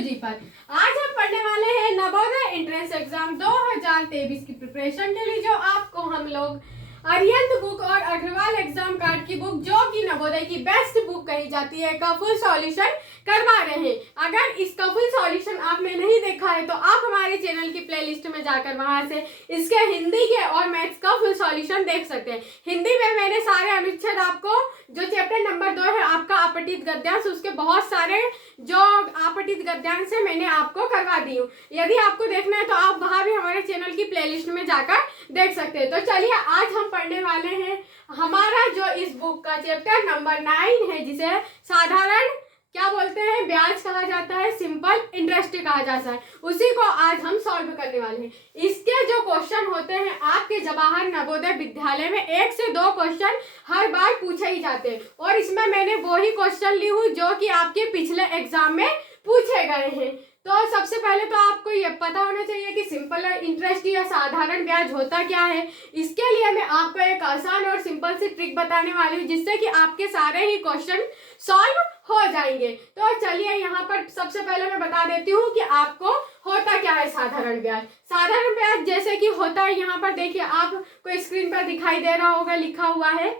जी पर। आज हम पढ़ने वाले हैं नवोदय एंट्रेंस एग्जाम 2023 की प्रिपरेशन के लिए, जो आपको हम लोग अरिहंत बुक और अग्रवाल एग्जाम कार्ड की बुक, जो कि नवोदय की बेस्ट बुक कही जाती है, का फुल सॉल्यूशन करवा रहे हैं। अगर इसका फुल सॉल्यूशन आपने नहीं देखा है तो आप हमारे चैनल की प्लेलिस्ट में जाकर वहां से इसके हिंदी के और मैथ्स का फुल सॉल्यूशन देख सकते हैं। हिंदी में मैंने सारे अनुच्छेद आपको, जो चैप्टर नंबर 2 है आपका अपठित गद्यांश, उसके बहुत सारे जो अपठित गद्यांश है मैंने आपको करवा दी हूँ। यदि आपको देखना है तो आप वहां भी हमारे चैनल की प्लेलिस्ट में जाकर देख सकते हैं। तो चलिए आज हम पढ़ने वाले हैं हमारा जो इस बुक का चैप्टर नंबर 9 है, जिसे साधारण क्या बोलते हैं, ब्याज कहा जाता है, सिंपल इंटरेस्ट कहा जाता है, उसी को आज हम सॉल्व करने वाले हैं। इसके जो क्वेश्चन होते हैं आपके जवाहर नवोदय विद्यालय में 1 से 2 क्वेश्चन हर बार पूछे ही जाते हैं, और इसमें मैंने वही क्वेश्चन ली हूँ जो कि आपके पिछले एग्जाम में पूछे गए हैं। तो सबसे पहले तो आपको ये पता होना चाहिए कि सिंपल इंटरेस्ट या साधारण ब्याज होता क्या है। इसके लिए मैं आपको एक आसान और सिंपल सी ट्रिक बताने वाली हूँ, जिससे कि आपके सारे ही क्वेश्चन सॉल्व हो जाएंगे। तो चलिए यहाँ पर सबसे पहले मैं बता देती हूँ कि आपको होता क्या है साधारण ब्याज। साधारण ब्याज जैसे कि होता है, यहाँ पर देखिए आपको स्क्रीन पर दिखाई दे रहा होगा, लिखा हुआ है,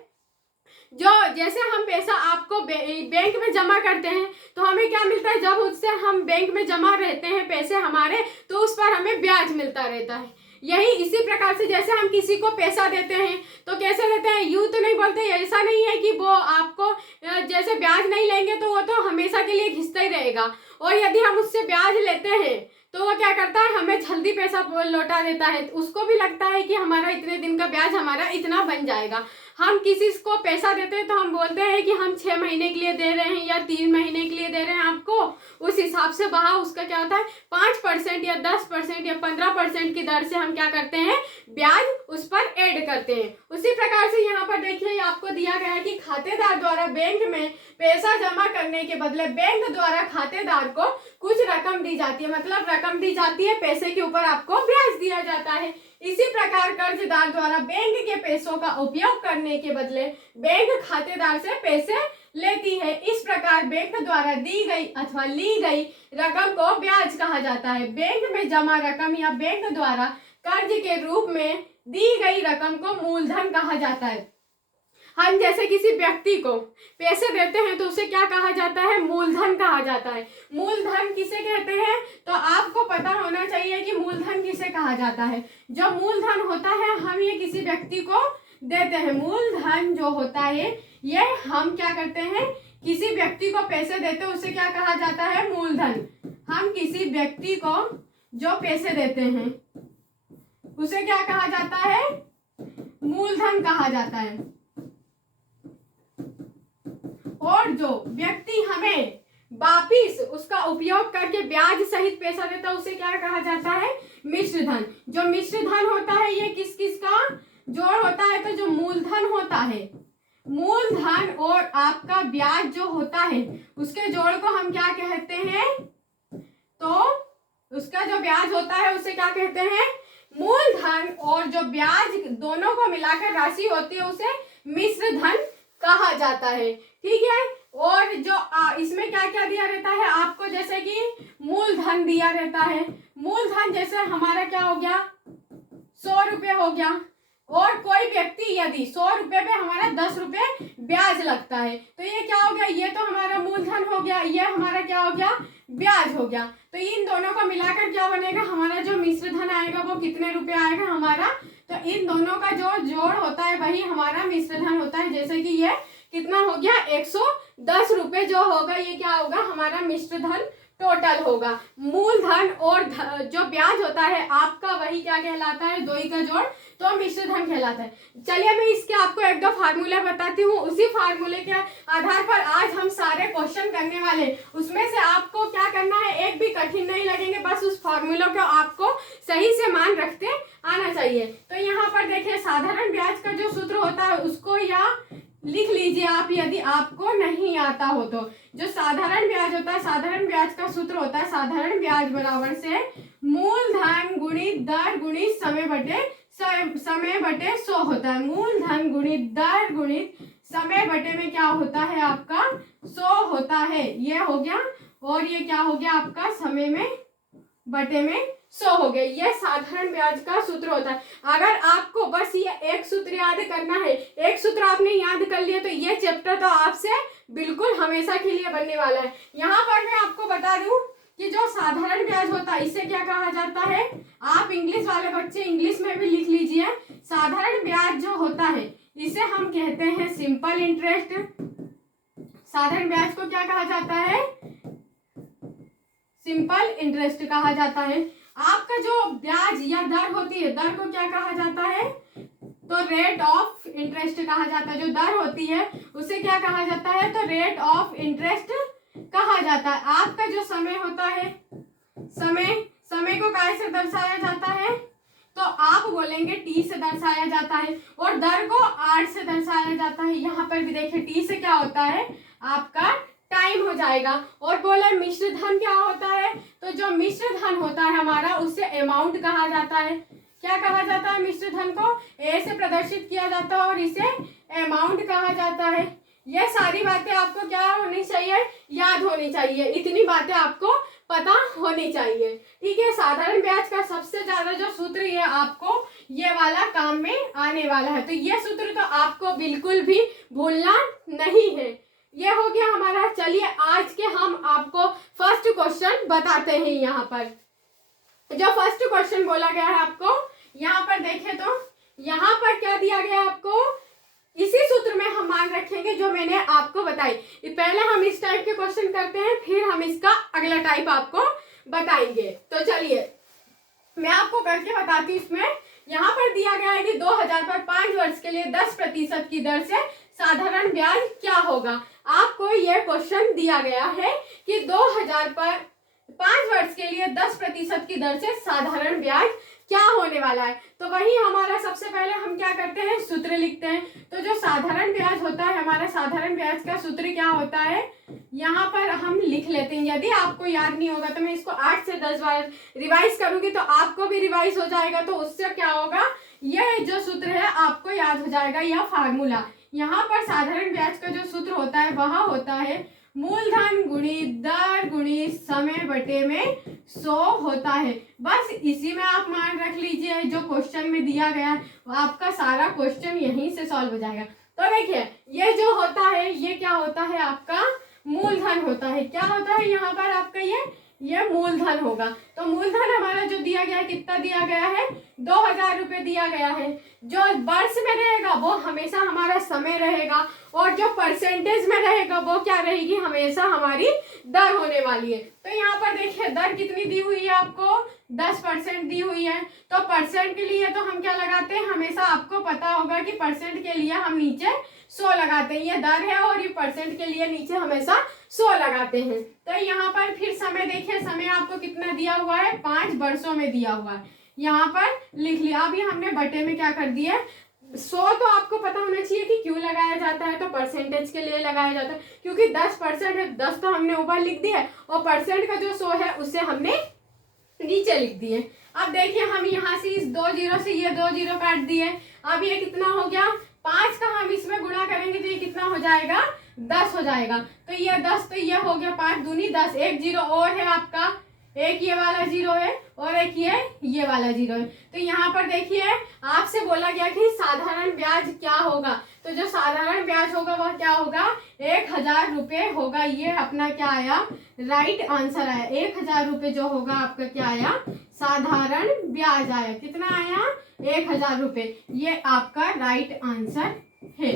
जो जैसे हम पैसा आपको बैंक में जमा करते हैं तो हमें क्या मिलता है, जब उससे हम बैंक में जमा रहते हैं पैसे हमारे, तो उस पर हमें ब्याज मिलता रहता है। यही इसी प्रकार से जैसे हम किसी को पैसा देते हैं तो कैसे देते हैं, यूं तो नहीं बोलते, ऐसा नहीं है कि वो आपको जैसे ब्याज नहीं लेंगे तो वो तो हमेशा के लिए घिसता ही रहेगा, और यदि हम उससे ब्याज लेते हैं तो वो क्या करता है, हमें जल्दी पैसा लौटा देता है। उसको भी लगता है कि हमारा इतने दिन का ब्याज हमारा इतना बन जाएगा। हम किसी को पैसा देते हैं तो हम बोलते हैं कि हम 6 महीने के लिए दे रहे हैं या 3 महीने के लिए दे रहे हैं आपको, उस हिसाब से वहाँ उसका क्या होता है 5% या 10% या 15% की दर से हम क्या करते हैं, ब्याज उस पर ऐड करते हैं। उसी प्रकार से यहाँ पर देखिए आपको दिया गया है कि खातेदार द्वारा बैंक में पैसा जमा करने के बदले बैंक द्वारा खातेदार को कुछ रकम दी जाती है, मतलब रकम दी जाती है, पैसे के ऊपर आपको ब्याज दिया जाता है। इसी प्रकार कर्जदार द्वारा बैंक के पैसों का उपयोग करने के बदले बैंक खातेदार से पैसे लेती है। इस प्रकार बैंक द्वारा दी गई अथवा ली गई रकम को ब्याज कहा जाता है। बैंक में जमा रकम या बैंक द्वारा कर्ज के रूप में दी गई रकम को मूलधन कहा जाता है। हम जैसे किसी व्यक्ति को पैसे देते हैं तो उसे क्या कहा जाता है, मूलधन कहा जाता है। मूलधन किसे कहते हैं, तो आपको पता होना चाहिए कि मूलधन किसे कहा जाता है। जो मूलधन होता है हम ये किसी व्यक्ति को देते हैं। मूलधन जो होता है ये हम क्या करते हैं, किसी व्यक्ति को पैसे देते हैं, उसे क्या कहा जाता है, मूलधन। हम किसी व्यक्ति को जो पैसे देते हैं उसे क्या कहा जाता है, मूलधन कहा जाता है। और जो व्यक्ति हमें वापिस उसका उपयोग करके ब्याज सहित पैसा देता है उसे क्या कहा जाता है, मिश्र धन। जो मिश्र धन होता है ये किस किस का जोड़ होता है, तो जो मूलधन होता है, मूलधन और आपका ब्याज जो होता है उसके जोड़ को हम क्या कहते हैं, तो उसका जो ब्याज होता है उसे क्या कहते हैं, मूलधन, और जो ब्याज दोनों को मिलाकर राशि होती है उसे मिश्र धन कहा जाता है। ठीक है, और जो इसमें क्या क्या दिया रहता है आपको, जैसे कि मूलधन दिया रहता है। मूलधन जैसे हमारा क्या हो गया, 100 रुपये हो गया, और कोई व्यक्ति यदि 100 रुपये पे हमारा 10 रुपये ब्याज लगता है तो ये क्या हो गया, ये तो हमारा मूलधन हो गया, ये हमारा क्या हो गया, ब्याज हो गया। तो इन दोनों को मिलाकर क्या बनेगा, हमारा जो मिश्र धन आएगा वो कितने रुपए आएगा हमारा, तो इन दोनों का जो जोड़ होता है वही हमारा मिश्र धन होता है। जैसे कि ये कितना हो गया, 110 रुपये जो होगा ये क्या होगा, हमारा मिश्र धन टोटल होगा। मूलधन और जो ब्याज होता है आपका वही क्या कहलाता है, दो ही का जोड़, तो मिश्र धन कहलाता है। चलिए मैं इसके आपको एक दो फार्मूले बताती हूँ, उसी फार्मूले के आधार पर आज हम सारे क्वेश्चन करने वाले। उसमें से आपको क्या करना है, एक भी कठिन नहीं लगेंगे, बस उस फार्मूलों को आपको सही से मान रखते आना चाहिए। तो यहाँ पर देखिए साधारण ब्याज का जो सूत्र होता है उसको या लिख लीजिए आप, यदि आपको नहीं आता हो तो। जो साधारण ब्याज होता है, साधारण ब्याज का सूत्र होता है, साधारण ब्याज बराबर से मूलधन गुणित दर गुणित समय बटे 100 होता है। मूलधन गुणित दर गुणित समय बटे में क्या होता है आपका 100 होता है। ये हो गया और ये क्या हो गया आपका समय में बटे में 100 हो गया। ये साधारण ब्याज का सूत्र होता है। अगर आपको बस ये एक सूत्र याद करना है, एक सूत्र आपने याद कर लिया तो ये चैप्टर तो आपसे बिल्कुल हमेशा के लिए बनने वाला है। यहाँ पर मैं आपको बता दूं कि जो साधारण ब्याज होता है इसे क्या कहा जाता है, आप इंग्लिश वाले बच्चे इंग्लिश में भी लिख लीजिए। साधारण ब्याज जो होता है इसे हम कहते हैं सिंपल इंटरेस्ट। साधारण ब्याज को क्या कहा जाता है, सिंपल इंटरेस्ट कहा जाता है। आपका जो ब्याज या दर होती है, दर को क्या कहा जाता है, तो रेट ऑफ इंटरेस्ट कहा जाता है। जो दर होती है उसे क्या कहा जाता है, तो रेट ऑफ इंटरेस्ट कहा जाता है। आपका जो समय होता है, समय को काय से दर्शाया जाता है, तो आप बोलेंगे टी से दर्शाया जाता है, और दर को आर से दर्शाया जाता है। यहाँ पर भी देखिए टी से क्या होता है, आपका टाइम हो जाएगा। और बोले मिश्र धन क्या होता है, तो जो मिश्र धन होता है हमारा उसे अमाउंट कहा जाता है। क्या कहा जाता है, मिश्र धन को ए से प्रदर्शित किया जाता है और इसे अमाउंट कहा जाता है। ये सारी बातें आपको क्या होनी चाहिए, याद होनी चाहिए। इतनी बातें आपको पता होनी चाहिए, ठीक है। साधारण ब्याज का सबसे ज्यादा जो सूत्र ये आपको ये वाला काम में आने वाला है, तो ये सूत्र तो आपको बिल्कुल भी भूलना नहीं है। ये हो गया हमारा। चलिए आज के हम आपको फर्स्ट क्वेश्चन बताते हैं। यहाँ पर जो फर्स्ट क्वेश्चन बोला गया है आपको, यहाँ पर देखें तो यहाँ पर क्या दिया गया आपको, इसी सूत्र में हम मान रखेंगे जो मैंने आपको बताई। पहले हम इस टाइप के क्वेश्चन करते हैं, फिर हम इसका अगला टाइप आपको बताएंगे। तो चलिए मैं आपको करके बताती हूँ। इसमें यहाँ पर दिया गया है कि 2000 पर 5 वर्ष के लिए 10% की दर से साधारण ब्याज क्या होगा। आपको यह क्वेश्चन दिया गया है कि 2000 पर 5 वर्ष के लिए 10% की दर से साधारण ब्याज क्या होने वाला है। तो वही हमारा सबसे पहले हम क्या करते हैं, सूत्र लिखते हैं। तो जो साधारण ब्याज होता है, हमारा साधारण ब्याज का सूत्र क्या होता है, यहाँ पर हम लिख लेते हैं। यदि आपको याद नहीं होगा तो मैं इसको 8 से 10 बार रिवाइज करूंगी तो आपको भी रिवाइज हो जाएगा। तो उससे क्या होगा, यह जो सूत्र है आपको याद हो जाएगा, यह फार्मूला। यहाँ पर साधारण ब्याज का जो सूत्र होता है वह होता है मूलधन गुणी दर गुणी समय बटे में 100 होता है। बस इसी में आप मान रख लीजिए, जो क्वेश्चन में दिया गया है आपका सारा क्वेश्चन यहीं से सॉल्व हो जाएगा। तो देखिए ये जो होता है ये क्या होता है, आपका मूलधन होता है। क्या होता है यहाँ पर आपका ये मूलधन होगा। तो मूलधन हमारा जो दिया गया है, कितना दिया गया है, 2000 रुपये दिया गया है। जो वर्ष में रहेगा वो हमेशा हमारा समय रहेगा, और जो परसेंटेज में रहेगा वो क्या रहेगी, हमेशा हमारी दर होने वाली है। तो यहाँ पर देखिए दर कितनी दी हुई है आपको, 10% दी हुई है। तो परसेंट के लिए तो हम क्या लगाते हैं, हमेशा आपको पता होगा कि परसेंट के लिए हम नीचे 100 लगाते हैं। ये दर है और ये परसेंट के लिए नीचे हमेशा 100 लगाते हैं। तो यहाँ पर फिर समय देखिए, समय आपको कितना दिया हुआ है, 5 वर्षों में दिया हुआ है। यहाँ पर लिख लिया। अभी हमने बटे में क्या कर दिया, 100 तो आपको पता होना चाहिए कि क्यों लगाया जाता है, तो परसेंटेज के लिए लगाया जाता है, क्योंकि 10% है। 10 तो हमने ऊपर लिख दिया और परसेंट का जो 100 है उसे हमने नीचे लिख दिए। अब देखिए हम यहाँ से इस 2 जीरो से ये 2 जीरो काट दिए। अब ये कितना हो गया, 5 का हम इसमें गुणा करेंगे तो ये कितना हो जाएगा, 10 हो जाएगा। तो ये 10, तो ये हो गया 5 दूनी 10, एक जीरो और है आपका, एक ये वाला जीरो है और एक ये वाला जीरो है। तो यहाँ पर देखिए आपसे बोला गया कि साधारण ब्याज क्या होगा, तो जो साधारण ब्याज होगा वह क्या होगा, 1000 रुपये होगा। ये अपना क्या आया, राइट आंसर आया। 1000 रुपये जो होगा आपका क्या आया, साधारण ब्याज आया। कितना आया, 1000 रुपये। ये आपका राइट आंसर है।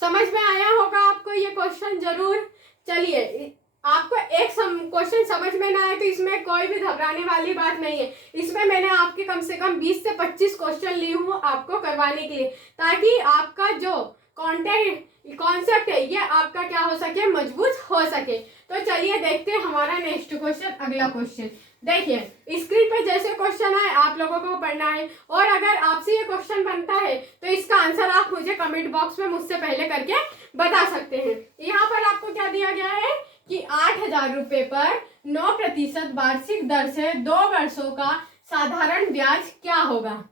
समझ में आया होगा आपको ये क्वेश्चन जरूर। चलिए आपको एक क्वेश्चन समझ में ना आए तो इसमें कोई भी घबराने वाली बात नहीं है। इसमें मैंने आपके कम से कम 20 से 25 क्वेश्चन ली हूँ आपको करवाने के लिए, ताकि आपका जो कॉन्सेप्ट है ये आपका क्या हो सके, मजबूत हो सके। तो चलिए देखते हैं हमारा नेक्स्ट क्वेश्चन, अगला क्वेश्चन। देखिए स्क्रीन पे जैसे क्वेश्चन है आप लोगों को पढ़ना है, और अगर आपसे ये क्वेश्चन बनता है तो इसका आंसर आप मुझे कमेंट बॉक्स में मुझसे पहले करके बता सकते हैं। यहाँ पर आपको क्या दिया गया है कि 8000 रुपये पर 9% वार्षिक दर से 2 वर्षों का साधारण ब्याज क्या होगा।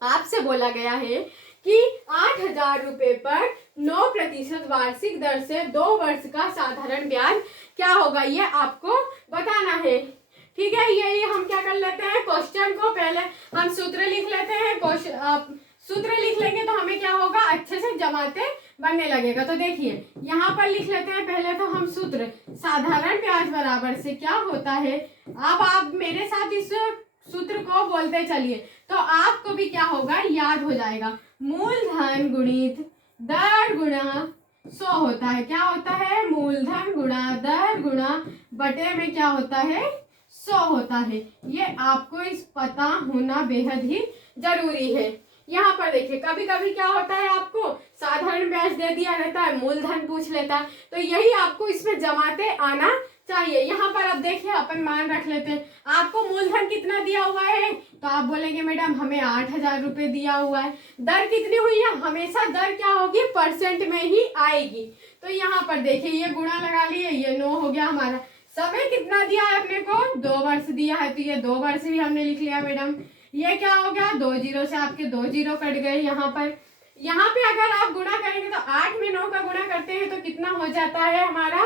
आपसे बोला गया है कि 8,000 रुपए पर 9% वार्षिक दर से 2 वर्ष का साधारण ब्याज क्या होगा, ये आपको बताना है। ठीक है, यही हम क्या कर लेते हैं, क्वेश्चन को पहले हम सूत्र लिख लेते हैं। सूत्र लिख लेंगे तो हमें क्या होगा, अच्छे से जमाते बनने लगेगा। तो देखिए यहाँ पर लिख लेते हैं पहले तो हम सूत्र, साधारण ब्याज बराबर से क्या होता है। अब आप मेरे साथ इस सूत्र को बोलते चलिए तो आपको भी क्या होगा, याद हो जाएगा। मूलधन गुणित दर गुणा 100 होता है। क्या होता है, मूलधन गुणा दर गुणा बटे में क्या होता है, 100 होता है। ये आपको इस पता होना बेहद ही जरूरी है। यहाँ पर देखिए कभी कभी क्या होता है, आपको साधारण ब्याज दे दिया रहता है, मूलधन पूछ लेता है, तो यही आपको इसमें जमाते आना चाहिए। यहाँ पर अब देखिए अपन मान रख लेते हैं, आपको मूलधन कितना दिया हुआ है, तो आप बोलेंगे मैडम हमें 8,000 रुपए दिया हुआ है। दर कितनी हुई है, हमेशा दर क्या होगी, परसेंट में ही आएगी। तो यहाँ पर देखिए ये गुणा लगा लिए, ये 9 हो गया हमारा। समय कितना दिया है अपने को, 2 वर्ष दिया है, तो ये 2 वर्ष भी हमने लिख लिया मैडम। ये क्या हो गया, 2 जीरो से आपके 2 जीरो कट गए। यहाँ पे अगर आप गुणा करेंगे तो 8 में 9 का गुणा करते हैं तो कितना हो जाता है हमारा,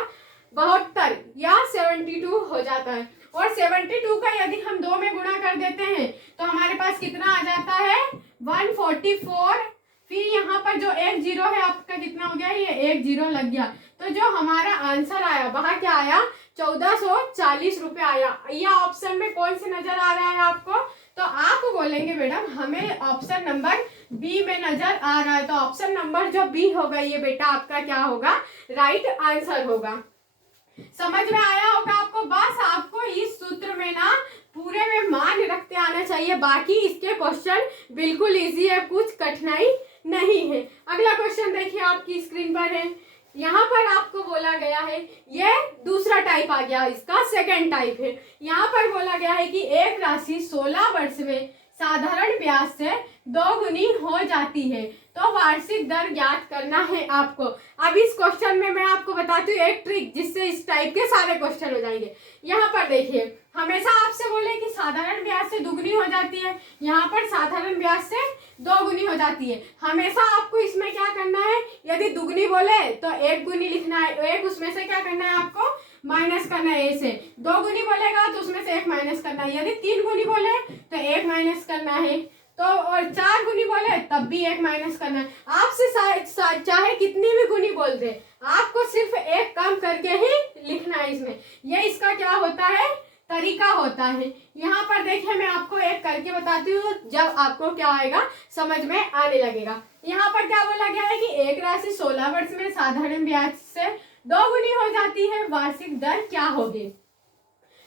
72 या 72 हो जाता है। और 72 का यदि हम 2 में गुणा कर देते हैं तो हमारे पास कितना आ जाता है, 144। फिर यहाँ पर जो 1 जीरो है आपका कितना हो गया, ये 1 जीरो लग गया। तो जो हमारा आंसर आया वहां क्या आया, 1440 रुपए आया। ये ऑप्शन में कौन से नजर आ रहा है आपको, तो आप बोलेंगे मैडम हमें ऑप्शन नंबर बी में नजर आ रहा है। तो ऑप्शन नंबर जो बी होगा ये बेटा आपका क्या होगा, राइट आंसर होगा। समझ में आया होगा आपको। बस आपको इस सूत्र में ना पूरे में मान रखते आना चाहिए, बाकी इसके क्वेश्चन बिल्कुल इजी है, कुछ कठिनाई नहीं है। अगला क्वेश्चन देखिए आपकी स्क्रीन पर है, यहाँ पर आपको बोला गया है, ये दूसरा टाइप आ गया, इसका सेकंड टाइप है। यहाँ पर बोला गया है कि एक राशि 16 वर्ष में साधारण ब्याज से 2 गुनी हो जाती है, तो वार्षिक दर ज्ञात करना है आपको। अब इस क्वेश्चन में मैं आपको बताती हूँ एक ट्रिक, जिससे इस टाइप के सारे क्वेश्चन हो जाएंगे। यहाँ पर देखिए हमेशा आपसे बोले कि साधारण ब्याज से दुगनी हो जाती है, यहाँ पर साधारण ब्याज से 2 गुनी हो जाती है। हमेशा आपको इसमें क्या करना है, यदि दुगनी बोले तो 1 गुनी लिखना है, एक उसमें से क्या करना है आपको, माइनस करना है। ए से 2 गुनी बोलेगा तो उसमें से 1 माइनस करना है, यदि 3 गुनी बोले तो 1 माइनस करना है, तो और 4 गुनी बोले तब भी 1 माइनस करना है। आपसे चाहे कितनी भी गुनी बोल दे, आपको सिर्फ 1 कम करके ही लिखना है इसमें। ये इसका क्या होता है, तरीका होता है। यहाँ पर देखिए मैं आपको एक करके बताती हूँ, जब आपको क्या आएगा समझ में आने लगेगा। यहाँ पर क्या बोला गया है कि एक राशि 16 वर्ष में साधारण ब्याज से 2 गुनी हो जाती है, वार्षिक दर क्या होगी।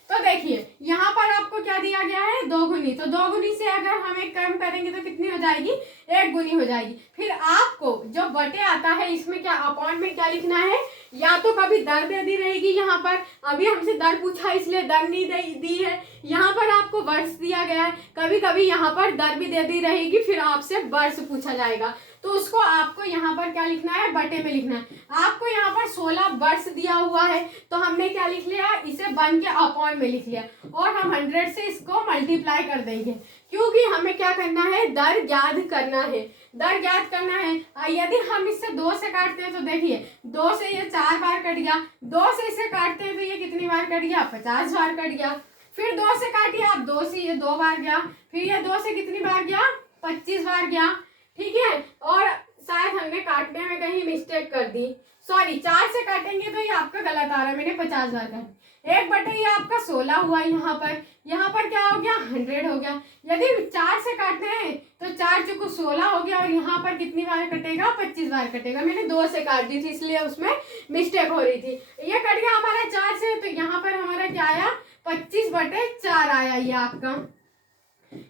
तो देखिए यहाँ पर आपको क्या दिया गया है, 2 गुनी। तो 2 गुनी से अगर हम 1 कम करेंगे तो कितनी हो जाएगी, 1 गुनी हो जाएगी। फिर आपको जो बटे आता है इसमें क्या, अपॉन में क्या लिखना है, या तो कभी दर दे दी रहेगी, यहाँ पर अभी हमसे दर पूछा इसलिए दर नहीं दी है, यहाँ पर आपको वर्ष दिया गया है, कभी कभी यहाँ पर दर भी दे दी रहेगी, फिर आपसे वर्ष पूछा जाएगा तो उसको आपको यहाँ पर क्या लिखना है, बटे में लिखना है। आपको यहाँ पर 16 वर्ष दिया हुआ है तो हमने क्या लिख लिया, इसे 1 के अपॉन में लिख लिया और हम 100 से इसको मल्टीप्लाई कर देंगे, क्योंकि हमें क्या करना है, दर ज्ञात करना है, दर ज्ञात करना है। यदि हम इससे 2 से काटते हैं तो देखिए 2 से ये 4 बार कट गया, 2 से इसे काटते हैं तो ये कितनी बार कट गया, 50 बार कट गया। फिर 2 से काटिए आप, 2 से ये 2 बार गया, फिर ये 2 से कितनी बार गया, 25 बार गया। ठीक है, और शायद हमने काटने में कहीं मिस्टेक कर दी, सॉरी 4 से काटेंगे तो ये आपका गलत आ रहा है, मैंने 50 बार काटा। 1 बटे ये आपका 16 हुआ, यहाँ पर क्या हो गया, 100 हो गया। यदि 4 से काटते हैं तो 4 चुको 16 हो गया, और यहाँ पर कितनी बार कटेगा, 25 बार कटेगा। मैंने 2 से काट दी थी इसलिए उसमें मिस्टेक हो रही थी। ये कट गया हमारा 4 से, तो यहाँ पर हमारा क्या आया, 25/4 आया ये आपका।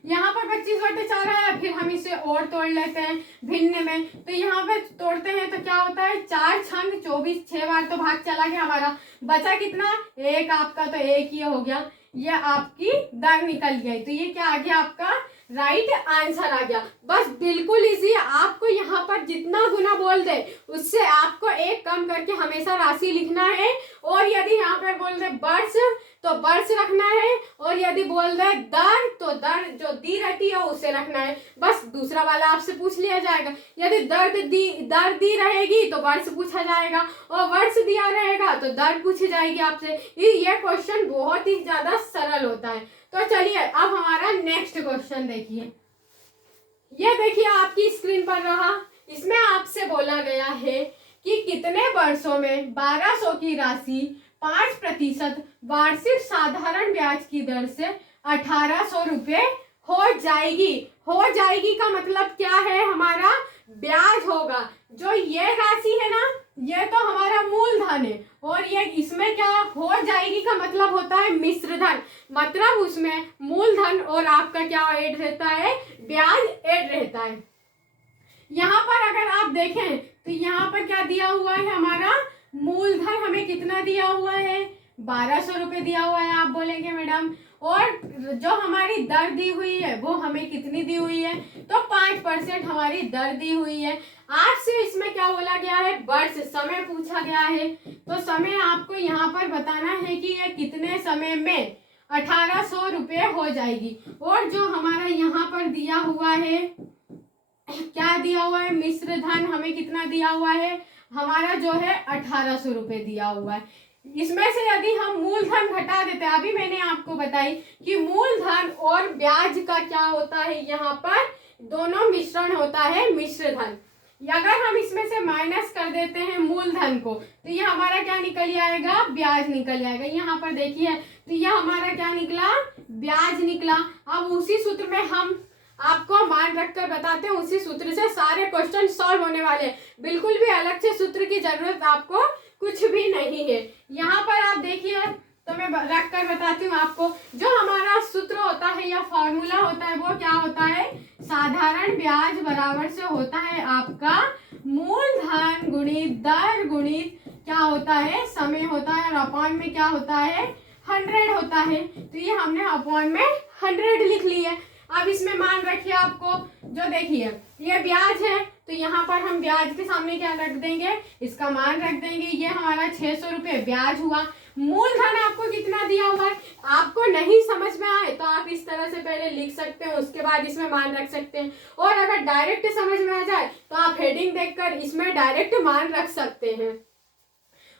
यहाँ पर 25/4 आया। फिर हम इसे और तोड़ लेते हैं भिन्न में, तो यहाँ पे तोड़ते हैं तो क्या होता है, 4 छंग 24, 6 बार तो भाग चला गया हमारा, बचा कितना, 1 आपका, तो 1 ही हो गया। ये आपकी दर निकल गई, तो ये क्या आ गया आपका, राइट आंसर आ गया। बस बिल्कुल इजी है, आपको यहाँ पर जितना गुना बोल दे उससे आपको 1 कम करके हमेशा राशि लिखना है, और यदि यहाँ पर बोल दे वर्ष तो वर्ष रखना है, और यदि बोल रहे दर तो दर जो दी रहती है उसे रखना है। बस दूसरा वाला आपसे पूछ लिया जाएगा। यदि दर दी रहेगी तो वर्ष पूछा जाएगा, और वर्ष दिया रहेगा तो दर पूछी जाएगी आपसे। ये क्वेश्चन बहुत ही ज्यादा सरल होता है। तो चलिए अब हमारा नेक्स्ट क्वेश्चन देखिए। ये देखिए आपकी स्क्रीन पर रहा। इसमें आपसे बोला गया है कि कितने वर्षों में 1200 की राशि 5% वार्षिक साधारण ब्याज की दर से 1800 रुपये हो जाएगी। हो जाएगी का मतलब क्या है, हमारा ब्याज होगा। जो ये राशि है ना, ये तो हमारा मूलधन है, और ये इसमें क्या हो जाएगी का मतलब होता है मिश्र धन। मतलब उसमें मूलधन और आपका क्या ऐड रहता है, ब्याज ऐड रहता है। यहाँ पर अगर आप देखें तो यहाँ पर क्या दिया हुआ है, हमारा मूलधन हमें कितना दिया हुआ है, 1200 रुपये दिया हुआ है। आप बोलेंगे मैडम, और जो हमारी दर दी हुई है वो हमें कितनी दी हुई है, तो 5% हमारी दर दी हुई है। आपसे इसमें क्या बोला गया है, वर्ष, समय पूछा गया है। तो समय आपको यहाँ पर बताना है कि ये कितने समय में 1800 रुपये हो जाएगी। और जो हमारा यहाँ पर दिया हुआ है, क्या दिया हुआ है, मिश्र धन हमें कितना दिया हुआ है, हमारा जो है 1800 रुपये दिया हुआ है। इसमें से यदि हम मूलधन घटा देते हैं, अभी मैंने आपको बताई कि मूलधन और ब्याज का क्या होता है, यहाँ पर दोनों मिश्रण होता है, मिश्र धन। अगर हम इसमें से माइनस कर देते हैं मूलधन को, तो ये हमारा क्या निकल आएगा, ब्याज निकल आएगा। यहाँ पर देखिए, तो ये हमारा क्या निकला, ब्याज निकला। अब उसी सूत्र में हम आपको मान रखकर बताते हैं, उसी सूत्र से सारे क्वेश्चन सॉल्व होने वाले हैं। बिल्कुल भी अलग से सूत्र की जरूरत आपको कुछ भी नहीं है। यहाँ पर आप देखिए, तो मैं रख कर बताती हूँ आपको। जो हमारा सूत्र होता है या फॉर्मूला होता है वो क्या होता है, साधारण ब्याज बराबर से होता है आपका मूलधन गुणित दर गुणित क्या होता है, समय होता है, और अपॉन में क्या होता है, 100 होता है। तो ये हमने अपॉन में 100 लिख ली है। अब इसमें मान रखिए आपको, जो देखिए ये ब्याज है, तो यहाँ पर हम ब्याज के सामने क्या रख देंगे, इसका मान रख देंगे। ये हमारा 600 रुपये ब्याज हुआ। मूलधन आपको कितना दिया हुआ है, आपको नहीं समझ में आए तो आप इस तरह से पहले लिख सकते हैं, उसके बाद इसमें मान रख सकते हैं। और अगर डायरेक्ट समझ में आ जाए तो आप हेडिंग देखकर इसमें डायरेक्ट मान रख सकते हैं।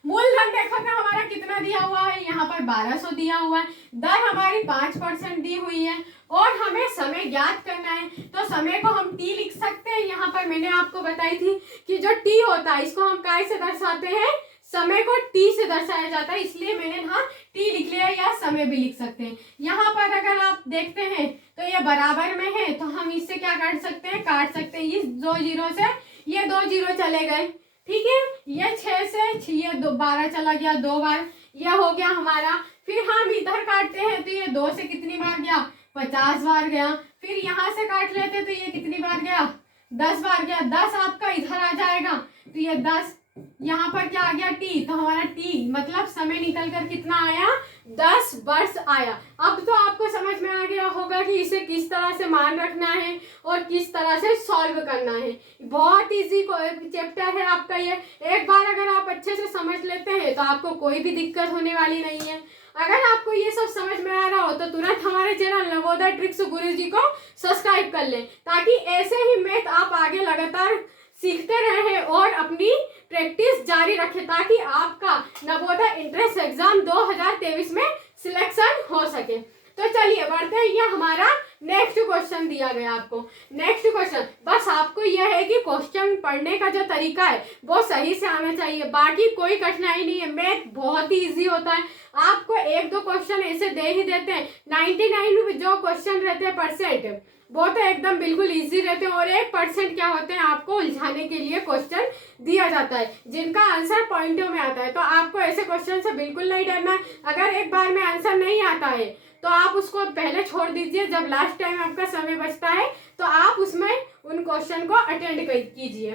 मूलधन देखो ना हमारा कितना दिया हुआ है, यहाँ पर 1200 दिया हुआ है। दर हमारी 5% दी हुई है, और हमें समय ज्ञात करना है। तो समय को हम टी लिख सकते हैं। यहाँ पर मैंने आपको बताई थी कि जो टी होता है इसको हम काय से दर्शाते हैं, समय को टी से दर्शाया जाता है, इसलिए मैंने यहाँ टी लिख लिया, या समय भी लिख सकते हैं। यहाँ पर अगर आप देखते हैं तो ये बराबर में है, तो हम इससे क्या काट सकते हैं, इस 2 जीरो से ये 2 जीरो चले गए, ठीक है। ये 6 से ये 12 चला गया 2 बार, ये हो गया हमारा। फिर हम इधर काटते हैं तो ये 2 से कितनी बार गया, 50 बार गया। फिर यहाँ से काट लेते तो ये कितनी बार गया, 10 बार गया। 10 आपका इधर आ जाएगा, तो ये 10 यहाँ पर क्या आ गया, टी। तो हमारा टी मतलब समय निकल कर कितना आया, 10 वर्ष आया। अब तो आपको समझ में आ गया होगा कि इसे किस तरह से मान रखना है और किस तरह से सॉल्व करना है। बहुत इजी चैप्टर है आपका ये। एक बार अगर आप अच्छे से समझ लेते हैं तो आपको कोई भी दिक्कत होने वाली नहीं है। अगर आपको ये सब समझ में आ रहा हो तो तुरंत हमारे चैनल नवोदय ट्रिक्स गुरुजी को सब्सक्राइब कर लें, ताकि ऐसे ही मैथ आप आगे लगातार सीखते रहें और अपनी प्रैक्टिस जारी रखें, ताकि आपका नवोदय एंट्रेंस एग्जाम 2023 में सिलेक्शन हो सके। तो चलिए बढ़ते हैं, ये हमारा नेक्स्ट क्वेश्चन दिया गया आपको। नेक्स्ट क्वेश्चन, बस आपको यह है कि क्वेश्चन पढ़ने का जो तरीका है वो सही से आना चाहिए, बाकी कोई कठिनाई नहीं है। मैथ बहुत ही इजी होता है। आपको 1-2 क्वेश्चन ऐसे दे ही देते हैं, 99 जो क्वेश्चन रहते हैं परसेंट वो तो एकदम बिल्कुल इजी रहते हैं, और 1% क्या होते हैं आपको उलझाने के लिए क्वेश्चन दिया जाता है, जिनका आंसर पॉइंटों में आता है। तो आपको ऐसे क्वेश्चन से बिल्कुल नहीं डरना है। अगर एक बार में आंसर नहीं आता है तो आप उसको पहले छोड़ दीजिए, जब लास्ट टाइम आपका समय बचता है तो आप उसमें उन क्वेश्चन को अटेंड कीजिए।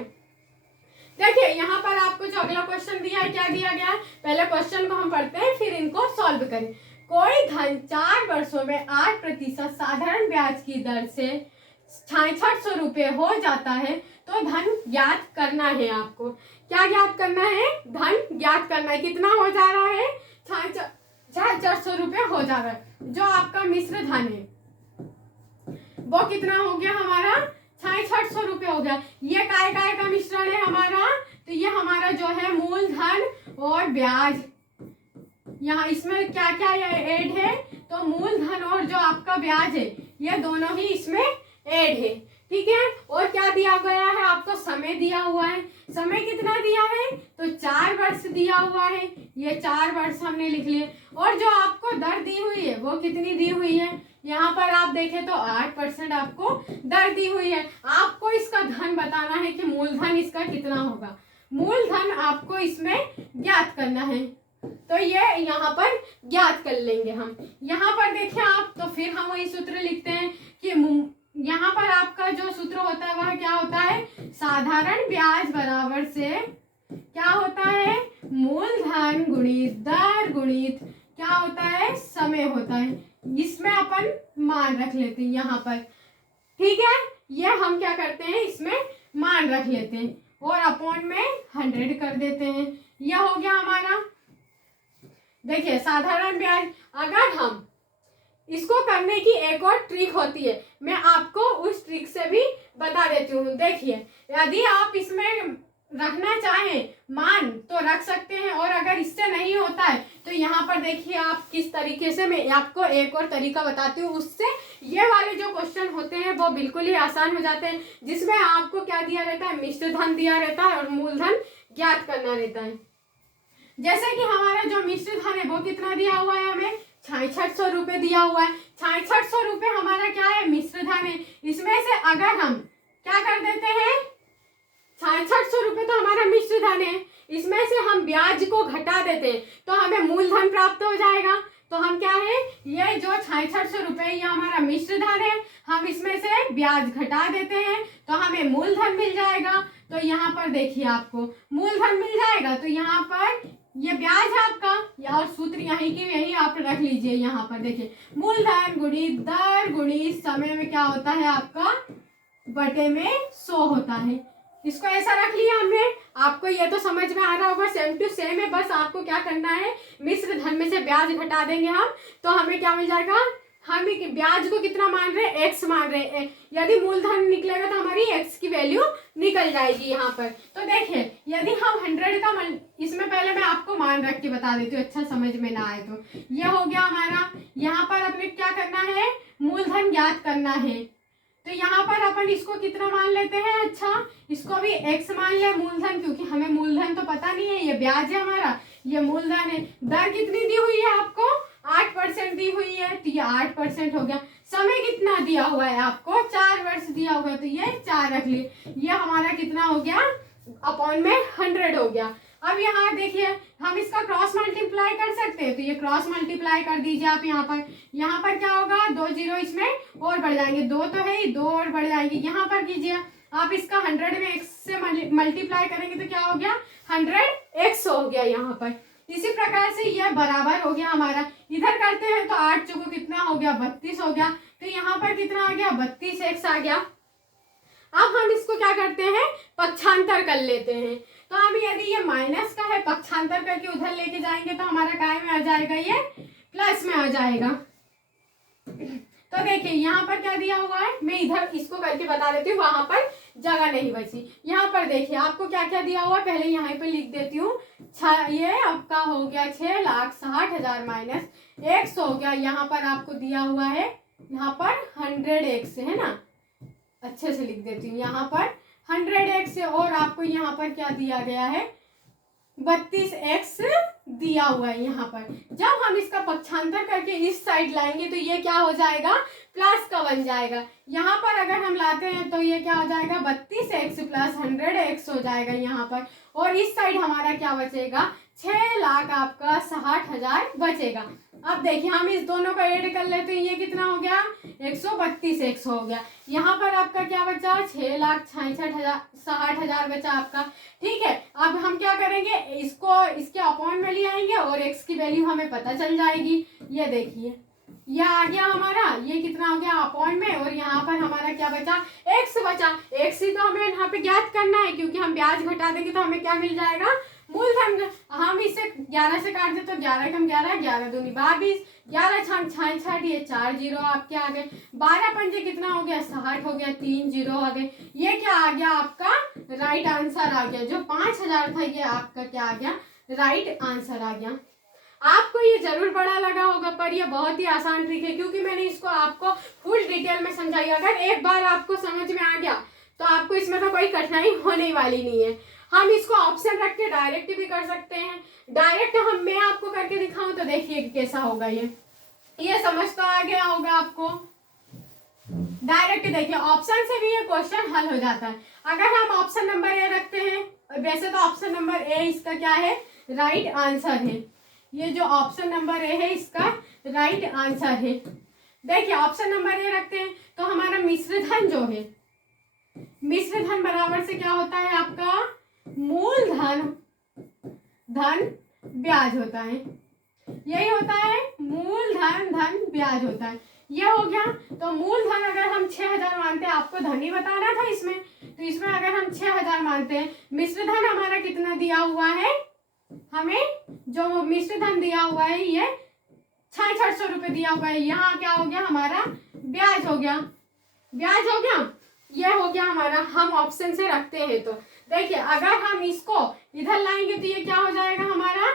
देखिए यहाँ पर आपको जो अगला क्वेश्चन दिया है, क्या दिया गया है, पहले क्वेश्चन को हम पढ़ते हैं फिर इनको सॉल्व करें। कोई धन 4 वर्षों में 8% साधारण ब्याज की दर से 6600 रुपये हो जाता है, तो धन ज्ञात करना है। आपको क्या ज्ञात करना है, धन ज्ञात करना है। कितना हो जा रहा है, ₹450 हो जाएगा। जो आपका मिश्र धन है वो कितना हो गया हमारा ₹650 हो गया। ये काय काय का मिश्रण है हमारा, तो ये हमारा जो है मूलधन और ब्याज। यहाँ इसमें क्या क्या ऐड है, तो मूलधन और जो आपका ब्याज है ये दोनों ही इसमें ऐड है। ठीक है, और क्या दिया गया है आपको, समय दिया हुआ है। समय कितना दिया है, तो 4 वर्ष दिया हुआ है, ये 4 वर्ष हमने लिख लिए। और जो आपको दर दी हुई है वो कितनी दी हुई है, यहाँ पर आप देखें तो 8% आपको दर दी हुई है। आपको इसका धन बताना है कि मूलधन इसका कितना होगा, मूलधन आपको इसमें ज्ञात करना है। तो ये यहाँ पर ज्ञात कर लेंगे हम। यहाँ पर देखिए आप, तो फिर हम वही सूत्र लिखते हैं कि यहाँ पर आपका जो सूत्र होता है वह क्या होता है, साधारण ब्याज बराबर से क्या होता है, मूलधन गुणित दर गुणित क्या होता है, समय होता है। इसमें अपन मान रख लेते हैं यहाँ पर। ठीक है, ये हम क्या करते हैं, इसमें मान रख लेते हैं और अपॉन में 100 कर देते हैं। यह हो गया हमारा। देखिए साधारण ब्याज, अगर हम इसको करने की एक और ट्रिक होती है, मैं आपको उस ट्रिक से भी बता देती हूँ। देखिए यदि आप इसमें रखना चाहें मान तो रख सकते हैं, और अगर इससे नहीं होता है तो यहाँ पर देखिए आप किस तरीके से, मैं आपको एक और तरीका बताती हूँ, उससे ये वाले जो क्वेश्चन होते हैं वो बिल्कुल ही आसान हो जाते हैं, जिसमें आपको क्या दिया रहता है, मिश्र धन दिया रहता है और मूलधन ज्ञात करना रहता है। जैसे कि हमारा जो मिश्र धन है वो कितना दिया हुआ है, हमें ₹650 दिया हुआ है। ₹650 हमारा क्या है, मिश्र धन है। इसमें से अगर हम क्या कर देते हैं, ₹650 तो हमारा मिश्र धन है, इसमें से हम ब्याज को घटा देते हैं तो हमें मूलधन प्राप्त हो जाएगा। तो हम क्या है, ये जो ₹650 ये हमारा मिश्र धन है, हम इसमें से ब्याज घटा देते हैं तो हमें मूलधन मिल जाएगा। तो यहाँ पर देखिए आपको मूलधन मिल जाएगा, तो यहाँ पर ये ब्याज है आपका, और सूत्र यहीं की यही आप रख लीजिए। यहाँ पर देखिए मूलधन गुणित दर गुणित समय में क्या होता है आपका, बटे में 100 होता है। इसको ऐसा रख लिया हमने। आपको ये तो समझ में आ रहा होगा, सेम टू सेम है, बस आपको क्या करना है, मिश्र धन में से ब्याज घटा देंगे हम, तो हमें क्या मिल जाएगा, हम ब्याज को कितना मान रहे हैं, x मान रहे हैं। यदि मूलधन निकलेगा तो हमारी x की वैल्यू निकल जाएगी यहाँ पर। तो देखिए यदि हम 100 का इसमें पहले मैं आपको मान रख के बता देती हूँ, अच्छा समझ में ना आए तो। ये हो गया हमारा, यहाँ पर अपने क्या करना है, मूलधन ज्ञात करना है। तो यहाँ पर अपन इसको कितना मान लेते हैं, अच्छा इसको भी x मान ले मूलधन, क्योंकि हमें मूलधन तो पता नहीं है, ये ब्याज है हमारा, ये मूलधन है। दर कितनी दी हुई है आपको, 8% दी हुई है, तो ये 8% हो गया। समय कितना दिया हुआ है आपको, 4 वर्ष दिया हुआ है, तो ये 4 रख लिए। ये हमारा कितना हो गया, अपॉन में 100 हो गया। अब यहाँ देखिए हम इसका क्रॉस मल्टीप्लाई कर सकते हैं, तो ये क्रॉस मल्टीप्लाई कर दीजिए आप। यहाँ पर क्या होगा, 2 जीरो इसमें और बढ़ जाएंगे, 2 तो है ही, 2 और बढ़ जाएंगे। यहाँ पर कीजिए आप, इसका 100 में x से मल्टीप्लाई करेंगे तो क्या हो गया, 100x हो गया यहाँ पर। इसी प्रकार से यह बराबर हो गया हमारा। इधर करते हैं तो 8 चौको कितना हो गया, 32 हो गया। तो यहाँ पर कितना आ गया, 32x आ गया। अब हम इसको क्या करते हैं, पक्षांतर कर लेते हैं। तो हम यदि ये माइनस का है, पक्षांतर करके उधर लेके जाएंगे तो हमारा काय में आ जाएगा, ये प्लस में आ जाएगा। तो देखिए यहाँ पर क्या दिया हुआ है, मैं इधर इसको करके बता देती हूँ, वहां पर जगह नहीं बची। यहाँ पर देखिए आपको क्या क्या दिया हुआ है, पहले यहाँ पे लिख देती हूँ। ये आपका हो गया 6,60,000 माइनस x हो गया। यहाँ पर आपको दिया हुआ है, यहाँ पर 100x है ना, अच्छे से लिख देती हूँ। यहाँ पर 100x है और आपको यहाँ पर क्या दिया गया है, 32x दिया हुआ है। यहाँ पर जब हम इसका पक्षांतर करके इस साइड लाएंगे तो ये क्या हो जाएगा, प्लस का बन जाएगा। यहाँ पर अगर हम लाते हैं तो ये क्या हो जाएगा, 32x प्लस 100x हो जाएगा यहाँ पर। और इस साइड हमारा क्या बचेगा, 6,00,000 आपका 60,000 बचेगा। अब देखिए हम इस दोनों को ऐड कर लेते हैं, ये कितना हो गया, 132x हो गया। यहाँ पर आपका क्या बचा, 6,66,000 बचा आपका। ठीक है, अब हम क्या करेंगे, इसको इसके अपॉन में ले आएंगे और x की वैल्यू हमें पता चल जाएगी। ये देखिए ये आ गया हमारा, ये कितना हो गया अपॉन में, और यहाँ पर हमारा क्या बचा, x बचा। x ही तो हमें यहाँ पे ज्ञात करना है, क्योंकि हम ब्याज घटा देंगे तो हमें क्या मिल जाएगा, मूलधन हम इसे 11 से काट दे तो 11 कम 11, 11 दूनी 22, 11 छाम 66, ये 4 जीरो आपके आ गए। 12 पंजे कितना हो गया, 60 हो गया, 3 जीरो आ गए। ये क्या आ गया आपका राइट आंसर आ गया। जो 5000 था ये आपका क्या आ गया, राइट आंसर आ गया। आपको ये जरूर बड़ा लगा होगा पर ये बहुत ही आसान ट्रिक है क्योंकि मैंने इसको आपको फुल डिटेल में समझाई। अगर एक बार आपको समझ में आ गया तो आपको इसमें तो कोई कठिनाई होने वाली नहीं है। हम इसको ऑप्शन रख के डायरेक्ट भी कर सकते हैं। डायरेक्ट मैं आपको करके दिखाऊं तो देखिए कैसा होगा। ये समझ तो आ गया होगा आपको। डायरेक्ट देखिए ऑप्शन से भी ये क्वेश्चन हल हो जाता है। अगर हम ऑप्शन नंबर ए रखते हैं, वैसे तो ऑप्शन नंबर ए इसका क्या है, राइट आंसर है। ये जो ऑप्शन नंबर ए है इसका राइट आंसर है। देखिए ऑप्शन नंबर ए रखते हैं तो हमारा मिश्र धन जो है, मिश्र धन बराबर से क्या होता है आपका, मूलधन धन ब्याज होता है। यही होता है, मूलधन धन ब्याज होता है। ये हो गया। तो मूलधन अगर हम 6000 मानते हैं, आपको धन ही बताना था इसमें, तो इसमें अगर हम 6000 मानते हैं, मिश्र धन हमारा कितना दिया हुआ है, हमें जो मिश्र धन दिया हुआ है ये 6600 रुपये दिया हुआ है। यहाँ क्या हो गया हमारा, ब्याज हो गया, ब्याज हो गया, ये हो गया हमारा। हम ऑप्शन से रखते हैं तो देखिए अगर हम इसको इधर लाएंगे तो ये क्या हो जाएगा हमारा,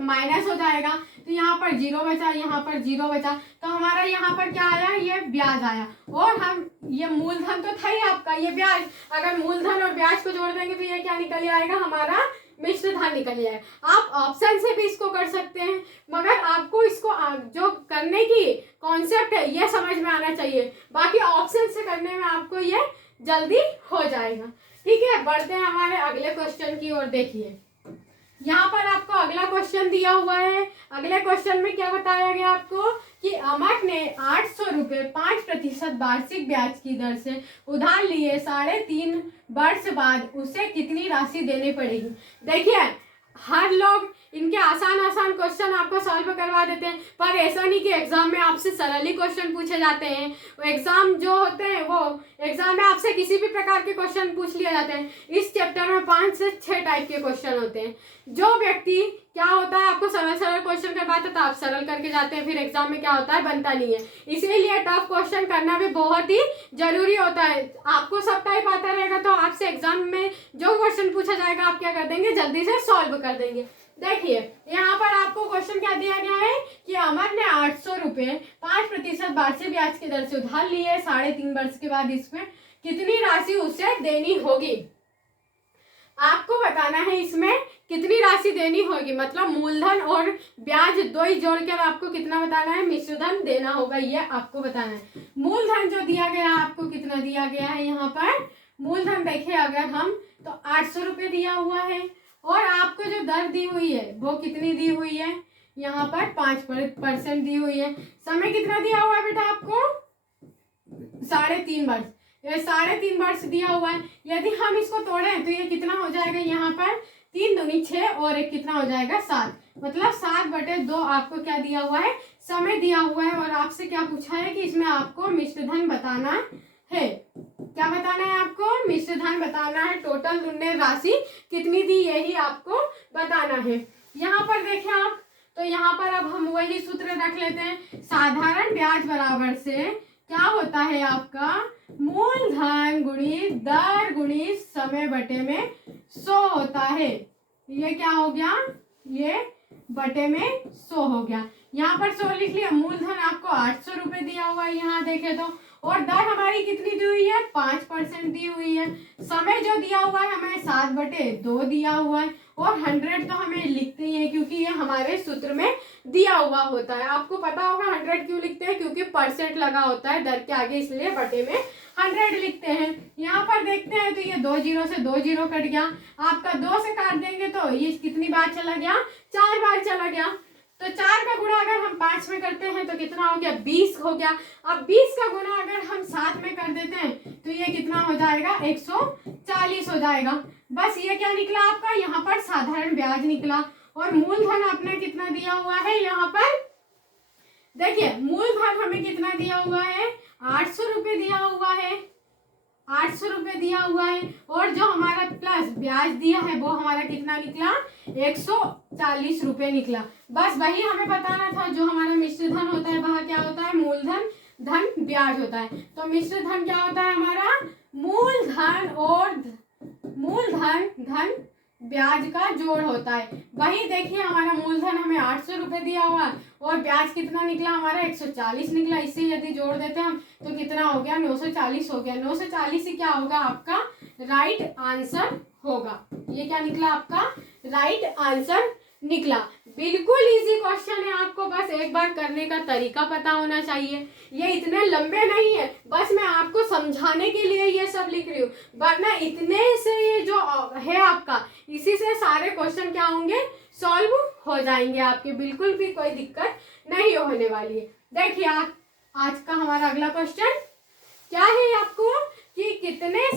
माइनस हो जाएगा। तो यहाँ पर जीरो बचा, यहाँ पर जीरो बचा, तो हमारा यहाँ पर क्या आया, ये ब्याज आया। और हम ये मूलधन तो था ही आपका, ये ब्याज, अगर मूलधन और ब्याज को जोड़ देंगे तो ये क्या निकल आएगा हमारा, मिश्र धन निकल जाए। आप ऑप्शन से भी इसको कर सकते हैं, मगर आपको इसको जो करने की कॉन्सेप्ट है ये समझ में आना चाहिए। बाकी ऑप्शन से करने में आपको ये जल्दी हो जाएगा। ठीक है, बढ़ते हैं हमारे अगले क्वेश्चन की ओर। देखिए यहाँ पर आपको अगला क्वेश्चन दिया हुआ है। अगले क्वेश्चन में क्या बताया गया आपको कि अमर ने 800 रुपये 5% वार्षिक ब्याज की दर से उधार लिए 3.5 वर्ष बाद उसे कितनी राशि देनी पड़ेगी। देखिए हर लोग इनके आसान आसान क्वेश्चन आपको सॉल्व करवा देते हैं, पर ऐसा नहीं कि एग्जाम में आपसे सरल ही क्वेश्चन पूछे जाते हैं। एग्जाम जो होते हैं वो एग्जाम में आपसे किसी भी प्रकार के क्वेश्चन पूछ लिए जाते हैं। इस चैप्टर में 5 से 6 टाइप के क्वेश्चन होते हैं। जो व्यक्ति क्या होता है आपको सरल सरल क्वेश्चन करवाते तो आप सरल करके जाते हैं, फिर एग्जाम में क्या होता है, बनता नहीं है। इसीलिए टफ क्वेश्चन करना भी बहुत ही जरूरी होता है। आपको सब टाइप आता रहेगा तो आपसे एग्जाम में जो क्वेश्चन पूछा जाएगा आप क्या कर देंगे, जल्दी से सॉल्व कर देंगे। देखिए यहाँ पर आपको क्वेश्चन क्या दिया गया है कि अमर ने 800 रुपये 5% वार्षिक ब्याज की दर से उधार लिए 3.5 वर्ष के बाद इसमें कितनी राशि उसे देनी होगी। आपको बताना है इसमें कितनी राशि देनी होगी, मतलब मूलधन और ब्याज दो ही जोड़कर आपको कितना बताना है, मिश्रधन देना होगा, ये आपको बताना है। मूलधन जो दिया गया आपको कितना दिया गया है, यहाँ पर मूलधन देखिए अगर हम तो 800 रुपये दिया हुआ है और आपको जो दर दी हुई है वो कितनी दी हुई है, यहाँ पर 5% दी हुई है। समय कितना दिया हुआ है बेटा आपको, 3.5 वर्ष। ये 3.5 वर्ष दिया हुआ है। यदि हम इसको तोड़ें तो ये कितना हो जाएगा, यहाँ पर 3 दूनी 6 और एक कितना हो जाएगा 7, मतलब 7/2 आपको क्या दिया हुआ है, समय दिया हुआ है। और आपसे क्या पूछा है कि इसमें आपको मिश्रधन बताना है। क्या बताना है आपको, मिश्रधन बताना है। टोटल तुमने राशि कितनी दी यही आपको बताना है। यहाँ पर देखें आप तो यहाँ पर अब हम वही सूत्र रख लेते हैं। साधारण ब्याज बराबर से क्या होता है आपका, मूलधन गुणी दर गुणी समय बटे में 100 होता है। ये क्या हो गया, ये बटे में 100 हो गया। यहाँ पर 100 लिख लिया। मूलधन आपको 800 रुपये दिया हुआ है यहाँ देखे तो, और दर हमारी कितनी दी हुई है, 5% दी हुई है। समय जो दिया हुआ है हमें 7/2 दिया हुआ है, और 100 तो हमें लिखते ही है क्योंकि ये हमारे सूत्र में दिया हुआ होता है। आपको पता होगा 100 क्यों लिखते हैं, क्योंकि परसेंट लगा होता है दर के आगे, इसलिए बटे में 100 लिखते हैं। यहाँ पर देखते हैं तो ये 2 जीरो से 2 जीरो कट गया। आपका 2 से काट देंगे तो ये कितनी बार चला गया, 4 बार चला गया। तो 4 का गुणा अगर हम 5 में करते हैं तो कितना हो गया, 20 हो गया। अब 20 का गुणा अगर हम 7 में कर देते हैं तो ये कितना हो जाएगा, 140 हो जाएगा। बस ये क्या निकला आपका, यहाँ पर साधारण ब्याज निकला। और मूलधन आपने कितना दिया हुआ है, यहाँ पर देखिए मूलधन हमें कितना दिया हुआ है, 800 रुपये दिया हुआ है, 800 रुपये दिया हुआ है। और जो हमारा प्लस ब्याज ब्याज दिया है वो हमारा कितना निकला, 140 रुपए निकला। बस वही हमें बताना था, जो हमारा मिश्र धन होता है वह क्या होता है, मूलधन धन ब्याज होता है। तो मिश्र धन क्या होता है हमारा, मूलधन और मूलधन धन ब्याज का जोड़ होता है। वही देखिए हमारा मूलधन हमें 800 रुपए दिया हुआ और ब्याज कितना निकला हमारा, 140 निकला। इससे यदि जोड़ देते हैं हम तो कितना हो गया, 940 हो गया। 940 ही क्या होगा आपका राइट आंसर होगा। ये क्या निकला आपका राइट आंसर निकला। बिल्कुल इजी क्वेश्चन है, आपको बस एक बार करने का तरीका पता होना चाहिए। ये इतने लंबे नहीं है, बस मैं आपको समझाने के लिए ये सब लिख रही हूँ, वरना इतने से ये जो है आपका, इसी से सारे क्वेश्चन क्या होंगे, सॉल्व हो जाएंगे आपके। बिल्कुल भी कोई दिक्कत नहीं होने वाली है। देखिए आज का हमारा अगला क्वेश्चन क्या है आपको, कि कितने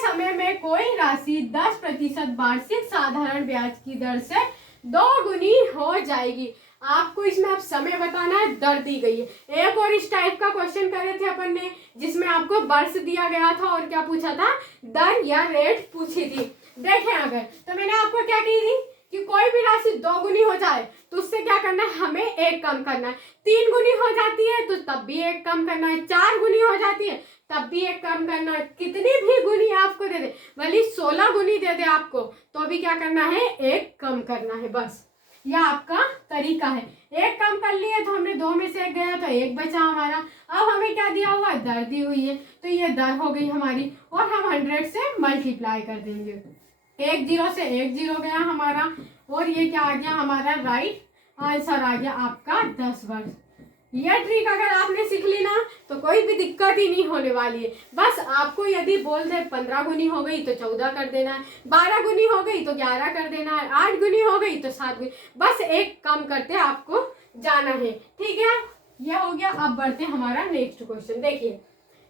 समय में कोई राशि 10% वार्षिक साधारण ब्याज की दर से 2 गुनी हो जाएगी। आपको इसमें अब समय बताना है, दर दी गई है। एक और इस टाइप का क्वेश्चन करे थे अपन ने, जिसमें आपको वर्ष दिया गया था और क्या पूछा था, दर या रेट पूछी थी। देखें अगर तो मैंने आपको क्या की थी कि कोई भी राशि 2 गुनी हो जाए तो उससे क्या करना है, हमें 1 कम करना है। 3 गुनी हो जाती है तो तब भी 1 कम करना है। 4 गुनी हो जाती है तब भी 1 कम करना है। कितनी भी गुनी आपको दे दे, भले 16 गुनी दे दे आपको, तो भी क्या करना है, 1 कम करना है। बस यह आपका तरीका है। 1 कम कर लिए तो हमने 2 में से 1 गया तो 1 बचा हमारा। अब हमें क्या दिया हुआ, दर दी हुई है, तो ये दर हो गई हमारी और हम 100 से मल्टीप्लाई कर देंगे। 1 0 से 1 0 गया हमारा और ये क्या आ गया हमारा राइट आंसर आ गया आपका 10 वर्ष। यह ट्रिक अगर आपने सीख ली ना तो कोई भी दिक्कत ही नहीं होने वाली है। बस आपको यदि बोल दे 15 गुनी हो गई तो 14 कर देना है, 12 गुनी हो गई तो 11 कर देना है, 8 गुनी हो गई तो 7 गुनी, बस 1 कम करते आपको जाना है। ठीक है, यह हो गया। अब बढ़ते हमारा नेक्स्ट क्वेश्चन। देखिए